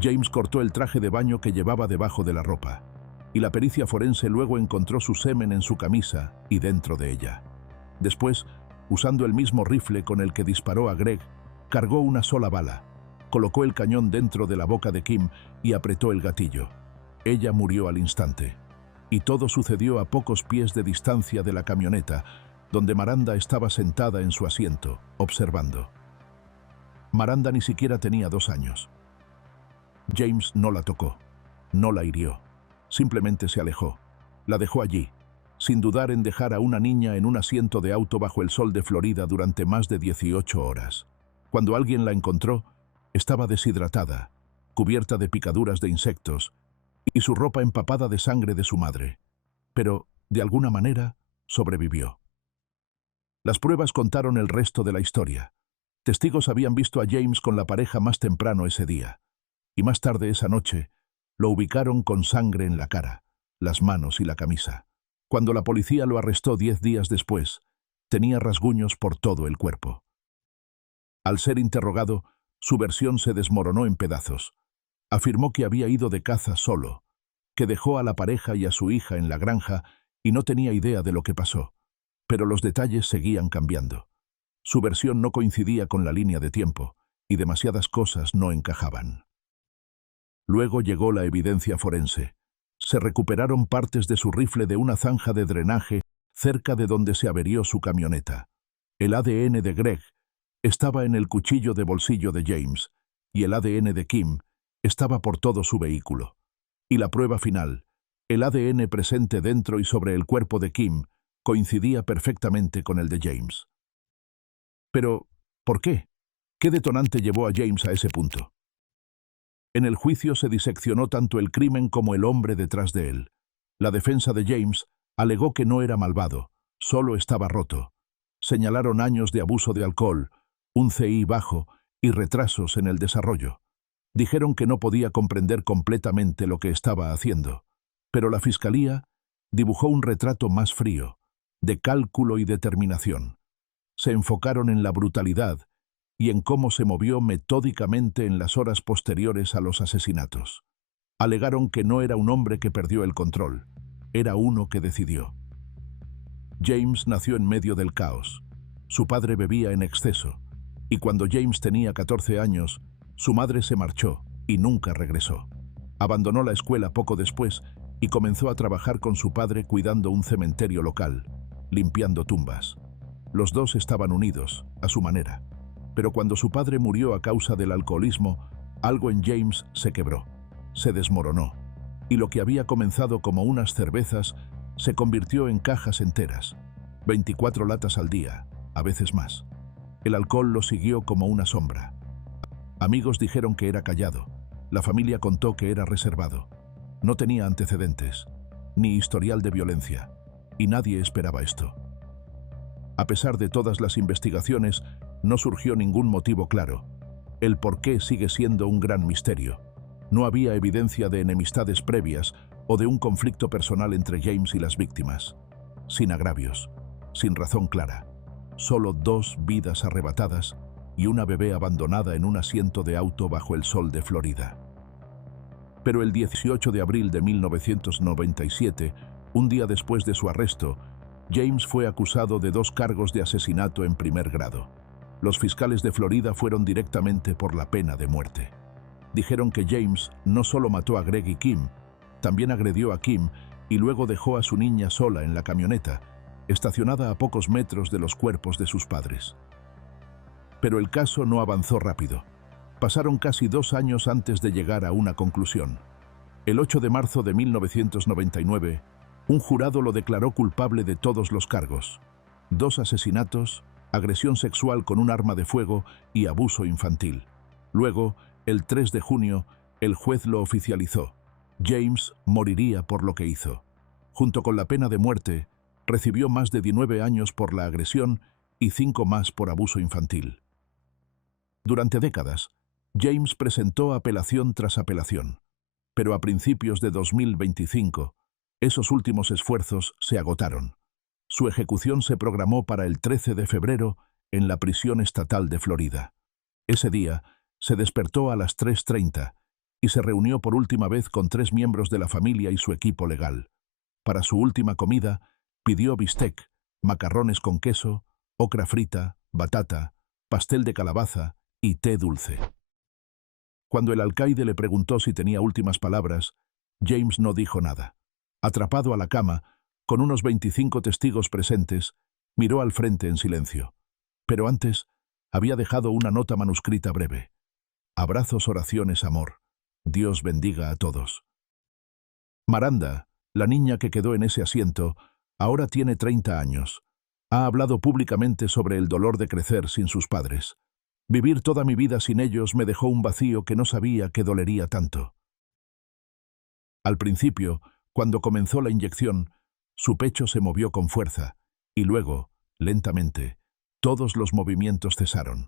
James cortó el traje de baño que llevaba debajo de la ropa, y la pericia forense luego encontró su semen en su camisa y dentro de ella. Después, usando el mismo rifle con el que disparó a Greg, cargó una sola bala, colocó el cañón dentro de la boca de Kim y apretó el gatillo. Ella murió al instante. Y todo sucedió a pocos pies de distancia de la camioneta, donde Miranda estaba sentada en su asiento, observando. Miranda ni siquiera tenía 2 años. James no la tocó, no la hirió, simplemente se alejó. La dejó allí, sin dudar en dejar a una niña en un asiento de auto bajo el sol de Florida durante más de 18 horas. Cuando alguien la encontró, estaba deshidratada, cubierta de picaduras de insectos, y su ropa empapada de sangre de su madre. Pero, de alguna manera, sobrevivió. Las pruebas contaron el resto de la historia. Testigos habían visto a James con la pareja más temprano ese día, y más tarde esa noche, lo ubicaron con sangre en la cara, las manos y la camisa. Cuando la policía lo arrestó 10 días después, tenía rasguños por todo el cuerpo. Al ser interrogado, su versión se desmoronó en pedazos. Afirmó que había ido de caza solo, que dejó a la pareja y a su hija en la granja y no tenía idea de lo que pasó. Pero los detalles seguían cambiando. Su versión no coincidía con la línea de tiempo, y demasiadas cosas no encajaban. Luego llegó la evidencia forense. Se recuperaron partes de su rifle de una zanja de drenaje cerca de donde se averió su camioneta. El ADN de Greg estaba en el cuchillo de bolsillo de James, y el ADN de Kim estaba por todo su vehículo. Y la prueba final, el ADN presente dentro y sobre el cuerpo de Kim, coincidía perfectamente con el de James. Pero, ¿por qué? ¿Qué detonante llevó a James a ese punto? En el juicio se diseccionó tanto el crimen como el hombre detrás de él. La defensa de James alegó que no era malvado, solo estaba roto. Señalaron años de abuso de alcohol, un CI bajo y retrasos en el desarrollo. Dijeron que no podía comprender completamente lo que estaba haciendo. Pero la fiscalía dibujó un retrato más frío, de cálculo y determinación. Se enfocaron en la brutalidad y en cómo se movió metódicamente en las horas posteriores a los asesinatos. Alegaron que no era un hombre que perdió el control, era uno que decidió. James nació en medio del caos. Su padre bebía en exceso, y cuando James tenía 14 años, su madre se marchó y nunca regresó. Abandonó la escuela poco después y comenzó a trabajar con su padre cuidando un cementerio local, limpiando tumbas. Los dos estaban unidos, a su manera. Pero cuando su padre murió a causa del alcoholismo, algo en James se quebró, se desmoronó, y lo que había comenzado como unas cervezas se convirtió en cajas enteras, 24 latas al día, a veces más. El alcohol lo siguió como una sombra. Amigos dijeron que era callado, la familia contó que era reservado. No tenía antecedentes, ni historial de violencia, y nadie esperaba esto. A pesar de todas las investigaciones, no surgió ningún motivo claro. El porqué sigue siendo un gran misterio. No había evidencia de enemistades previas o de un conflicto personal entre James y las víctimas. Sin agravios, sin razón clara. Solo 2 vidas arrebatadas y una bebé abandonada en un asiento de auto bajo el sol de Florida. Pero el 18 de abril de 1997, un día después de su arresto, James fue acusado de 2 cargos de asesinato en primer grado. Los fiscales de Florida fueron directamente por la pena de muerte. Dijeron que James no solo mató a Greg y Kim, también agredió a Kim y luego dejó a su niña sola en la camioneta, estacionada a pocos metros de los cuerpos de sus padres. Pero el caso no avanzó rápido. Pasaron casi 2 años antes de llegar a una conclusión. El 8 de marzo de 1999, un jurado lo declaró culpable de todos los cargos: 2 asesinatos, agresión sexual con un arma de fuego y abuso infantil. Luego, el 3 de junio, el juez lo oficializó. James moriría por lo que hizo. Junto con la pena de muerte, recibió más de 19 años por la agresión y 5 más por abuso infantil. Durante décadas, James presentó apelación tras apelación, pero a principios de 2025, esos últimos esfuerzos se agotaron. Su ejecución se programó para el 13 de febrero en la prisión estatal de Florida. Ese día, se despertó a las 3:30 y se reunió por última vez con 3 miembros de la familia y su equipo legal. Para su última comida, pidió bistec, macarrones con queso, ocra frita, batata, pastel de calabaza y té dulce. Cuando el alcaide le preguntó si tenía últimas palabras, James no dijo nada. Atrapado a la cama, con unos 25 testigos presentes, miró al frente en silencio. Pero antes, había dejado una nota manuscrita breve. Abrazos, oraciones, amor. Dios bendiga a todos. Miranda, la niña que quedó en ese asiento, ahora tiene 30 años. Ha hablado públicamente sobre el dolor de crecer sin sus padres. Vivir toda mi vida sin ellos me dejó un vacío que no sabía que dolería tanto. Al principio, cuando comenzó la inyección, su pecho se movió con fuerza, y luego, lentamente, todos los movimientos cesaron.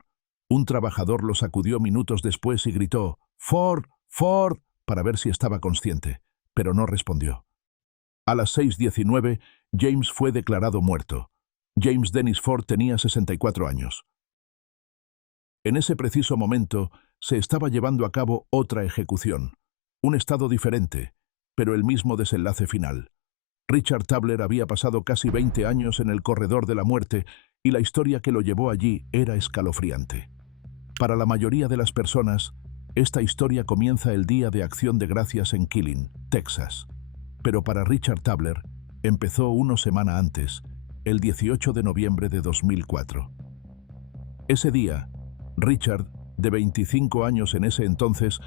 Un trabajador lo sacudió minutos después y gritó «Ford, Ford», para ver si estaba consciente, pero no respondió. A las 6:19, James fue declarado muerto. James Dennis Ford tenía 64 años. En ese preciso momento, se estaba llevando a cabo otra ejecución. Un estado diferente, pero el mismo desenlace final. Richard Tabler había pasado casi 20 años en el corredor de la muerte y la historia que lo llevó allí era escalofriante. Para la mayoría de las personas, esta historia comienza el Día de Acción de Gracias en Killeen, Texas. Pero para Richard Tabler, empezó una semana antes, el 18 de noviembre de 2004. Ese día, Richard, de 25 años en ese entonces,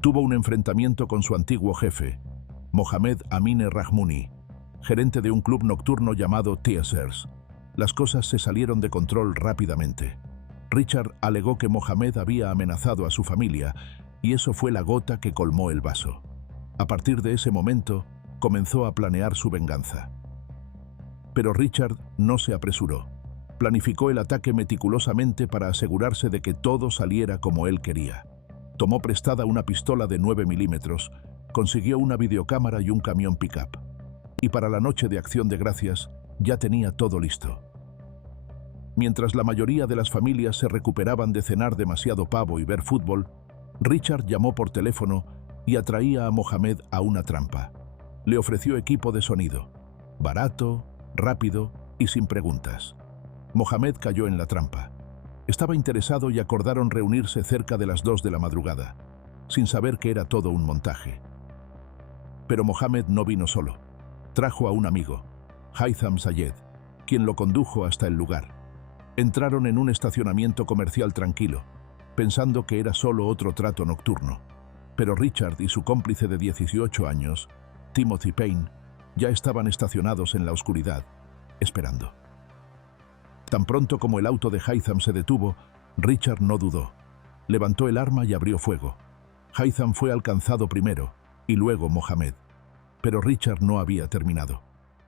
tuvo un enfrentamiento con su antiguo jefe, Mohamed Amine Rahmouni, gerente de un club nocturno llamado Teasers. Las cosas se salieron de control rápidamente. Richard alegó que Mohamed había amenazado a su familia y eso fue la gota que colmó el vaso. A partir de ese momento, comenzó a planear su venganza. Pero Richard no se apresuró. Planificó el ataque meticulosamente para asegurarse de que todo saliera como él quería. Tomó prestada una pistola de 9 milímetros, consiguió una videocámara y un camión pick-up. Y para la noche de Acción de Gracias, ya tenía todo listo. Mientras la mayoría de las familias se recuperaban de cenar demasiado pavo y ver fútbol, Richard llamó por teléfono y atraía a Mohamed a una trampa. Le ofreció equipo de sonido, barato, rápido y sin preguntas. Mohamed cayó en la trampa. Estaba interesado y acordaron reunirse cerca de las 2 de la madrugada, sin saber que era todo un montaje. Pero Mohamed no vino solo. Trajo a un amigo, Haitham Sayed, quien lo condujo hasta el lugar. Entraron en un estacionamiento comercial tranquilo, pensando que era solo otro trato nocturno. Pero Richard y su cómplice de 18 años, Timothy Payne, ya estaban estacionados en la oscuridad, esperando. Tan pronto como el auto de Haitham se detuvo, Richard no dudó. Levantó el arma y abrió fuego. Haitham fue alcanzado primero, y luego Mohamed. Pero Richard no había terminado.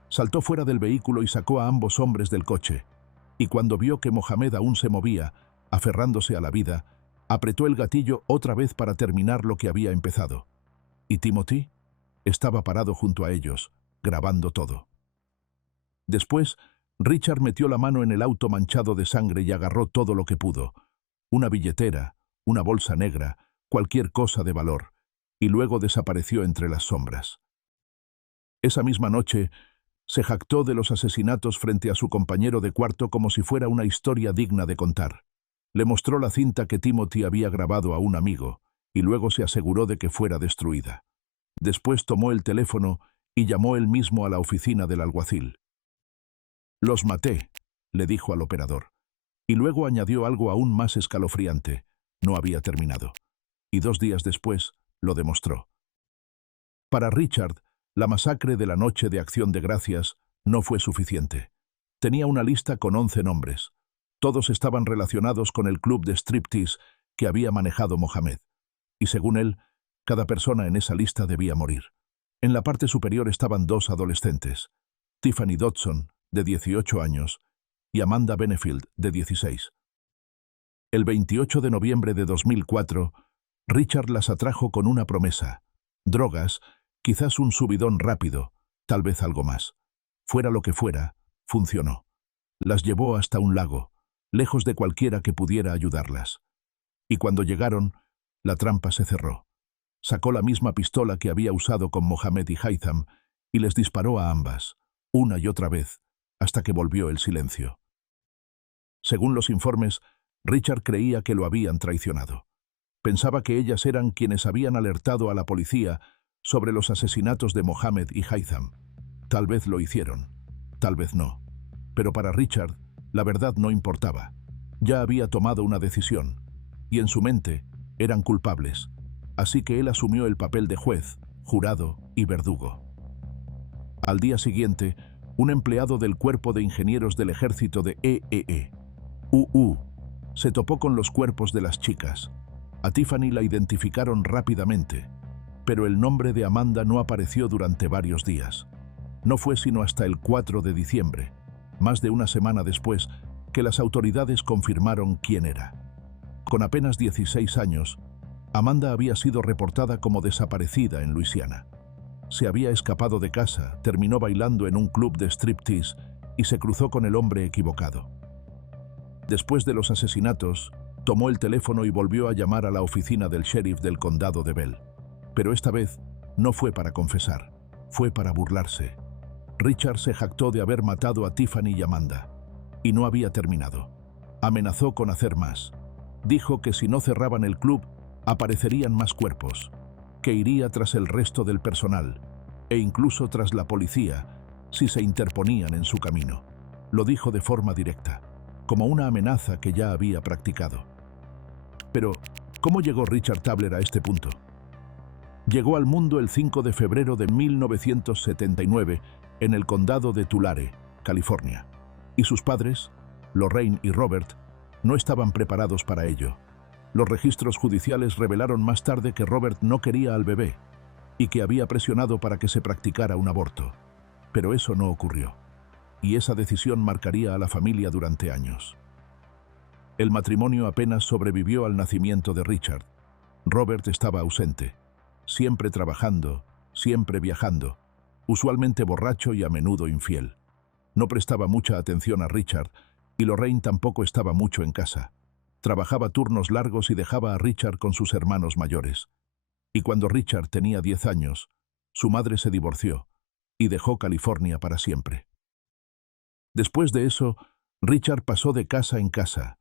Saltó fuera del vehículo y sacó a ambos hombres del coche, y cuando vio que Mohamed aún se movía, aferrándose a la vida, apretó el gatillo otra vez para terminar lo que había empezado. ¿Y Timothy? Estaba parado junto a ellos, grabando todo. Después, Richard metió la mano en el auto manchado de sangre y agarró todo lo que pudo. Una billetera, una bolsa negra, cualquier cosa de valor, y luego desapareció entre las sombras. Esa misma noche, se jactó de los asesinatos frente a su compañero de cuarto como si fuera una historia digna de contar. Le mostró la cinta que Timothy había grabado a un amigo, y luego se aseguró de que fuera destruida. Después tomó el teléfono y llamó él mismo a la oficina del alguacil. «Los maté», le dijo al operador. Y luego añadió algo aún más escalofriante. No había terminado. Y 2 días después, lo demostró. Para Richard, la masacre de la noche de Acción de Gracias no fue suficiente. Tenía una lista con 11 nombres. Todos estaban relacionados con el club de striptease que había manejado Mohamed. Y según él, cada persona en esa lista debía morir. En la parte superior estaban 2 adolescentes, Tiffany Dodson, de 18 años, y Amanda Benefield, de 16. El 28 de noviembre de 2004, Richard las atrajo con una promesa: drogas, quizás un subidón rápido, tal vez algo más. Fuera lo que fuera, funcionó. Las llevó hasta un lago, lejos de cualquiera que pudiera ayudarlas. Y cuando llegaron, la trampa se cerró. Sacó la misma pistola que había usado con Mohamed y Haitham y les disparó a ambas, una y otra vez, hasta que volvió el silencio. Según los informes, Richard creía que lo habían traicionado. Pensaba que ellas eran quienes habían alertado a la policía sobre los asesinatos de Mohamed y Haitham. Tal vez lo hicieron, tal vez no. Pero para Richard, la verdad no importaba. Ya había tomado una decisión, y en su mente eran culpables. Así que él asumió el papel de juez, jurado y verdugo. Al día siguiente, un empleado del Cuerpo de Ingenieros del Ejército de UU se topó con los cuerpos de las chicas. A Tiffany la identificaron rápidamente, pero el nombre de Amanda no apareció durante varios días. No fue sino hasta el 4 de diciembre, más de una semana después, que las autoridades confirmaron quién era. Con apenas 16 años, Amanda había sido reportada como desaparecida en Luisiana. Se había escapado de casa, terminó bailando en un club de striptease y se cruzó con el hombre equivocado. Después de los asesinatos, tomó el teléfono y volvió a llamar a la oficina del sheriff del condado de Bell. Pero esta vez no fue para confesar, fue para burlarse. Richard se jactó de haber matado a Tiffany y Amanda. Y no había terminado. Amenazó con hacer más. Dijo que si no cerraban el club, aparecerían más cuerpos, que iría tras el resto del personal, e incluso tras la policía, si se interponían en su camino. Lo dijo de forma directa, como una amenaza que ya había practicado. Pero, ¿cómo llegó Richard Tabler a este punto? Llegó al mundo el 5 de febrero de 1979 en el condado de Tulare, California, y sus padres, Lorraine y Robert, no estaban preparados para ello. Los registros judiciales revelaron más tarde que Robert no quería al bebé y que había presionado para que se practicara un aborto. Pero eso no ocurrió, y esa decisión marcaría a la familia durante años. El matrimonio apenas sobrevivió al nacimiento de Richard. Robert estaba ausente, siempre trabajando, siempre viajando, usualmente borracho y a menudo infiel. No prestaba mucha atención a Richard, y Lorraine tampoco estaba mucho en casa. Trabajaba turnos largos y dejaba a Richard con sus hermanos mayores. Y cuando Richard tenía 10 años, su madre se divorció y dejó California para siempre. Después de eso, Richard pasó de casa en casa.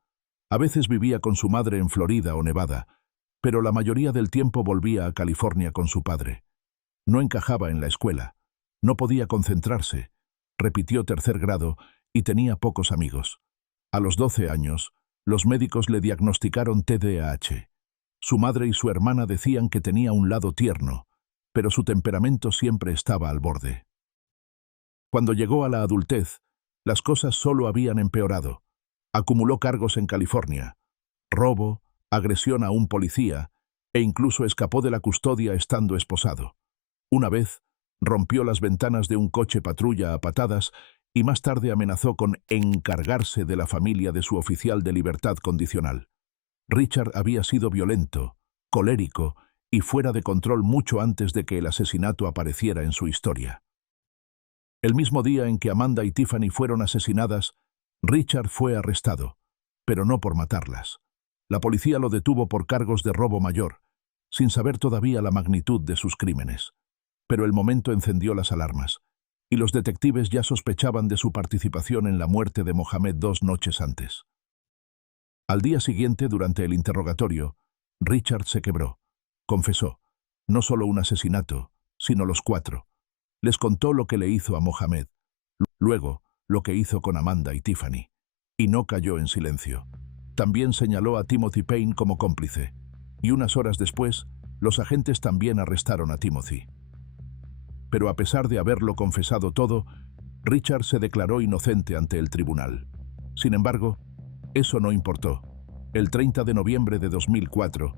A veces vivía con su madre en Florida o Nevada, pero la mayoría del tiempo volvía a California con su padre. No encajaba en la escuela, no podía concentrarse, repitió tercer grado y tenía pocos amigos. A los 12 años, los médicos le diagnosticaron TDAH. Su madre y su hermana decían que tenía un lado tierno, pero su temperamento siempre estaba al borde. Cuando llegó a la adultez, las cosas solo habían empeorado. Acumuló cargos en California: robo, agresión a un policía, e incluso escapó de la custodia estando esposado. Una vez, rompió las ventanas de un coche patrulla a patadas y más tarde amenazó con encargarse de la familia de su oficial de libertad condicional. Richard había sido violento, colérico y fuera de control mucho antes de que el asesinato apareciera en su historia. El mismo día en que Amanda y Tiffany fueron asesinadas, Richard fue arrestado, pero no por matarlas. La policía lo detuvo por cargos de robo mayor, sin saber todavía la magnitud de sus crímenes. Pero el momento encendió las alarmas, y los detectives ya sospechaban de su participación en la muerte de Mohamed 2 noches antes. Al día siguiente, durante el interrogatorio, Richard se quebró. Confesó, no solo un asesinato, sino los 4. Les contó lo que le hizo a Mohamed, luego lo que hizo con Amanda y Tiffany, y no cayó en silencio. También señaló a Timothy Payne como cómplice, y unas horas después, los agentes también arrestaron a Timothy. Pero a pesar de haberlo confesado todo, Richard se declaró inocente ante el tribunal. Sin embargo, eso no importó. El 30 de noviembre de 2004,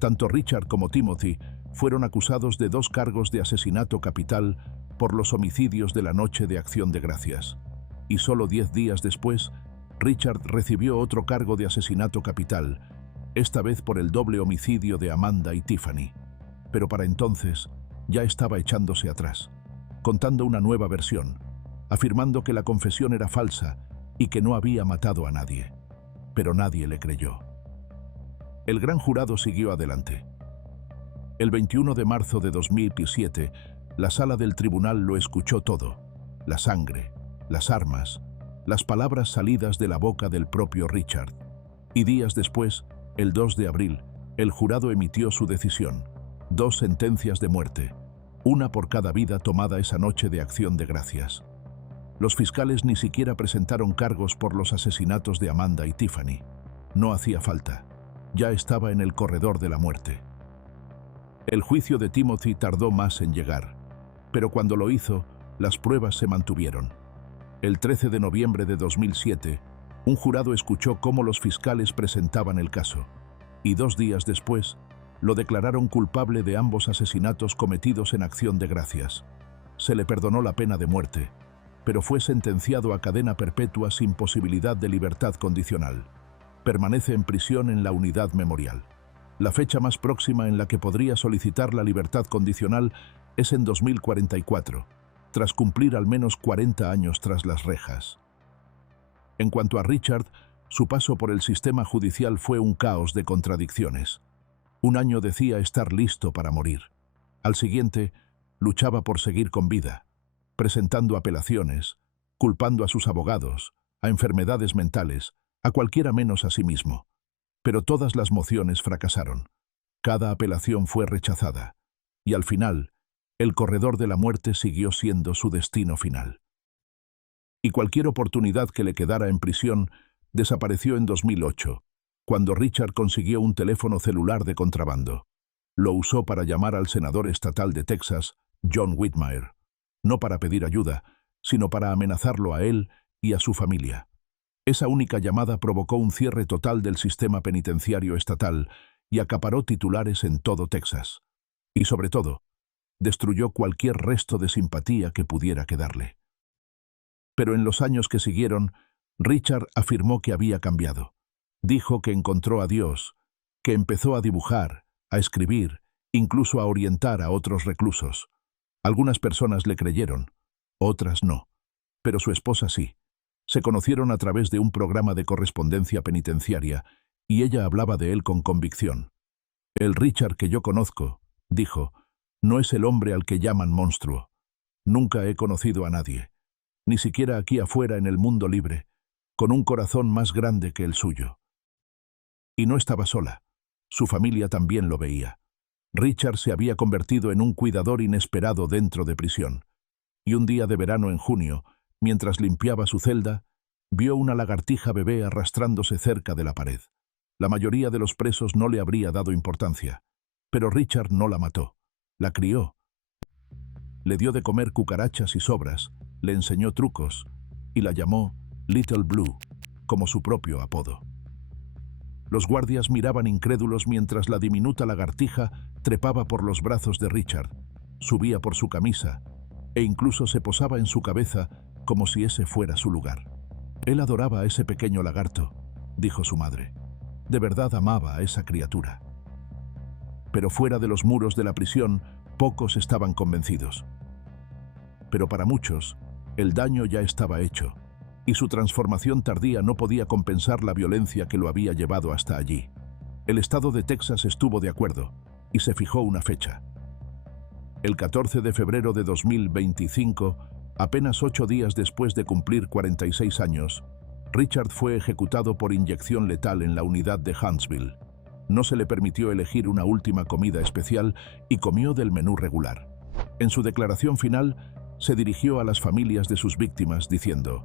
tanto Richard como Timothy fueron acusados de 2 cargos de asesinato capital por los homicidios de la noche de Acción de Gracias. Y solo 10 días después, Richard recibió otro cargo de asesinato capital, esta vez por el doble homicidio de Amanda y Tiffany. Pero para entonces, ya estaba echándose atrás, contando una nueva versión, afirmando que la confesión era falsa y que no había matado a nadie. Pero nadie le creyó. El gran jurado siguió adelante. El 21 de marzo de 2007, la sala del tribunal lo escuchó todo: la sangre, las armas, las palabras salidas de la boca del propio Richard. Y días después, el 2 de abril, el jurado emitió su decisión: 2 sentencias de muerte, una por cada vida tomada esa noche de Acción de Gracias. Los fiscales ni siquiera presentaron cargos por los asesinatos de Amanda y Tiffany. No hacía falta. Ya estaba en el corredor de la muerte. El juicio de Timothy tardó más en llegar, pero cuando lo hizo, las pruebas se mantuvieron. El 13 de noviembre de 2007, un jurado escuchó cómo los fiscales presentaban el caso, y 2 días después, lo declararon culpable de ambos asesinatos cometidos en Acción de Gracias. Se le perdonó la pena de muerte, pero fue sentenciado a cadena perpetua sin posibilidad de libertad condicional. Permanece en prisión en la unidad memorial. La fecha más próxima en la que podría solicitar la libertad condicional es en 2044, tras cumplir al menos 40 años tras las rejas. En cuanto a Richard, su paso por el sistema judicial fue un caos de contradicciones. Un año decía estar listo para morir. Al siguiente, luchaba por seguir con vida, presentando apelaciones, culpando a sus abogados, a enfermedades mentales, a cualquiera menos a sí mismo. Pero todas las mociones fracasaron. Cada apelación fue rechazada. Y al final, el corredor de la muerte siguió siendo su destino final. Y cualquier oportunidad que le quedara en prisión desapareció en 2008, cuando Richard consiguió un teléfono celular de contrabando. Lo usó para llamar al senador estatal de Texas, John Whitmire, no para pedir ayuda, sino para amenazarlo a él y a su familia. Esa única llamada provocó un cierre total del sistema penitenciario estatal y acaparó titulares en todo Texas. Y sobre todo, destruyó cualquier resto de simpatía que pudiera quedarle. Pero en los años que siguieron, Richard afirmó que había cambiado. Dijo que encontró a Dios, que empezó a dibujar, a escribir, incluso a orientar a otros reclusos. Algunas personas le creyeron, otras no, pero su esposa sí. Se conocieron a través de un programa de correspondencia penitenciaria y ella hablaba de él con convicción. El Richard que yo conozco Dijo, no es el hombre al que llaman monstruo. Nunca he conocido a nadie, ni siquiera aquí afuera en el mundo libre, con un corazón más grande que el suyo. Y no estaba sola. Su familia también lo veía. Richard se había convertido en un cuidador inesperado dentro de prisión. Y un día de verano en junio, mientras limpiaba su celda, vio una lagartija bebé arrastrándose cerca de la pared. La mayoría de los presos no le habría dado importancia, pero Richard no la mató. La crió. Le dio de comer cucarachas y sobras, le enseñó trucos y la llamó Little Blue, como su propio apodo. Los guardias miraban incrédulos mientras la diminuta lagartija trepaba por los brazos de Richard, subía por su camisa e incluso se posaba en su cabeza como si ese fuera su lugar. Él adoraba a ese pequeño lagarto, dijo su madre. De verdad amaba a esa criatura. Pero fuera de los muros de la prisión, pocos estaban convencidos. Pero para muchos, el daño ya estaba hecho, y su transformación tardía no podía compensar la violencia que lo había llevado hasta allí. El estado de Texas estuvo de acuerdo, y se fijó una fecha. El 14 de febrero de 2025, apenas 8 días después de cumplir 46 años, Richard fue ejecutado por inyección letal en la unidad de Huntsville. No se le permitió elegir una última comida especial y comió del menú regular. En su declaración final, se dirigió a las familias de sus víctimas diciendo: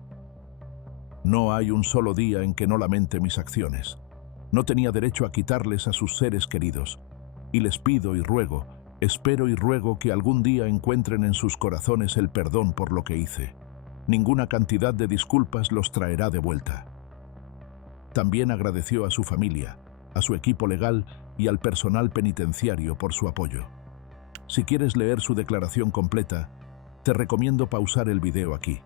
«No hay un solo día en que no lamente mis acciones. No tenía derecho a quitarles a sus seres queridos. Y les pido y ruego, espero y ruego que algún día encuentren en sus corazones el perdón por lo que hice. Ninguna cantidad de disculpas los traerá de vuelta». También agradeció a su familia, a su equipo legal y al personal penitenciario por su apoyo. Si quieres leer su declaración completa, te recomiendo pausar el video aquí.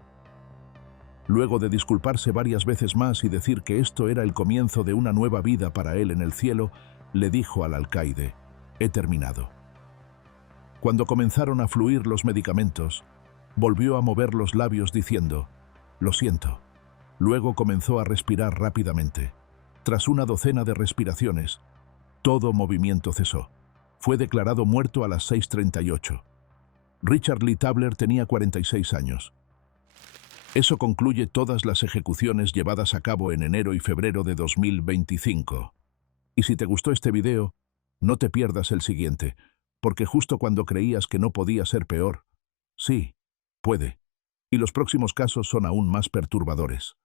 Luego de disculparse varias veces más y decir que esto era el comienzo de una nueva vida para él en el cielo, le dijo al alcaide: «He terminado». Cuando comenzaron a fluir los medicamentos, volvió a mover los labios diciendo: «Lo siento». Luego comenzó a respirar rápidamente. Tras una docena de respiraciones, todo movimiento cesó. Fue declarado muerto a las 6:38. Richard Lee Tabler tenía 46 años. Eso concluye todas las ejecuciones llevadas a cabo en enero y febrero de 2025. Y si te gustó este video, no te pierdas el siguiente, porque justo cuando creías que no podía ser peor, sí, puede. Y los próximos casos son aún más perturbadores.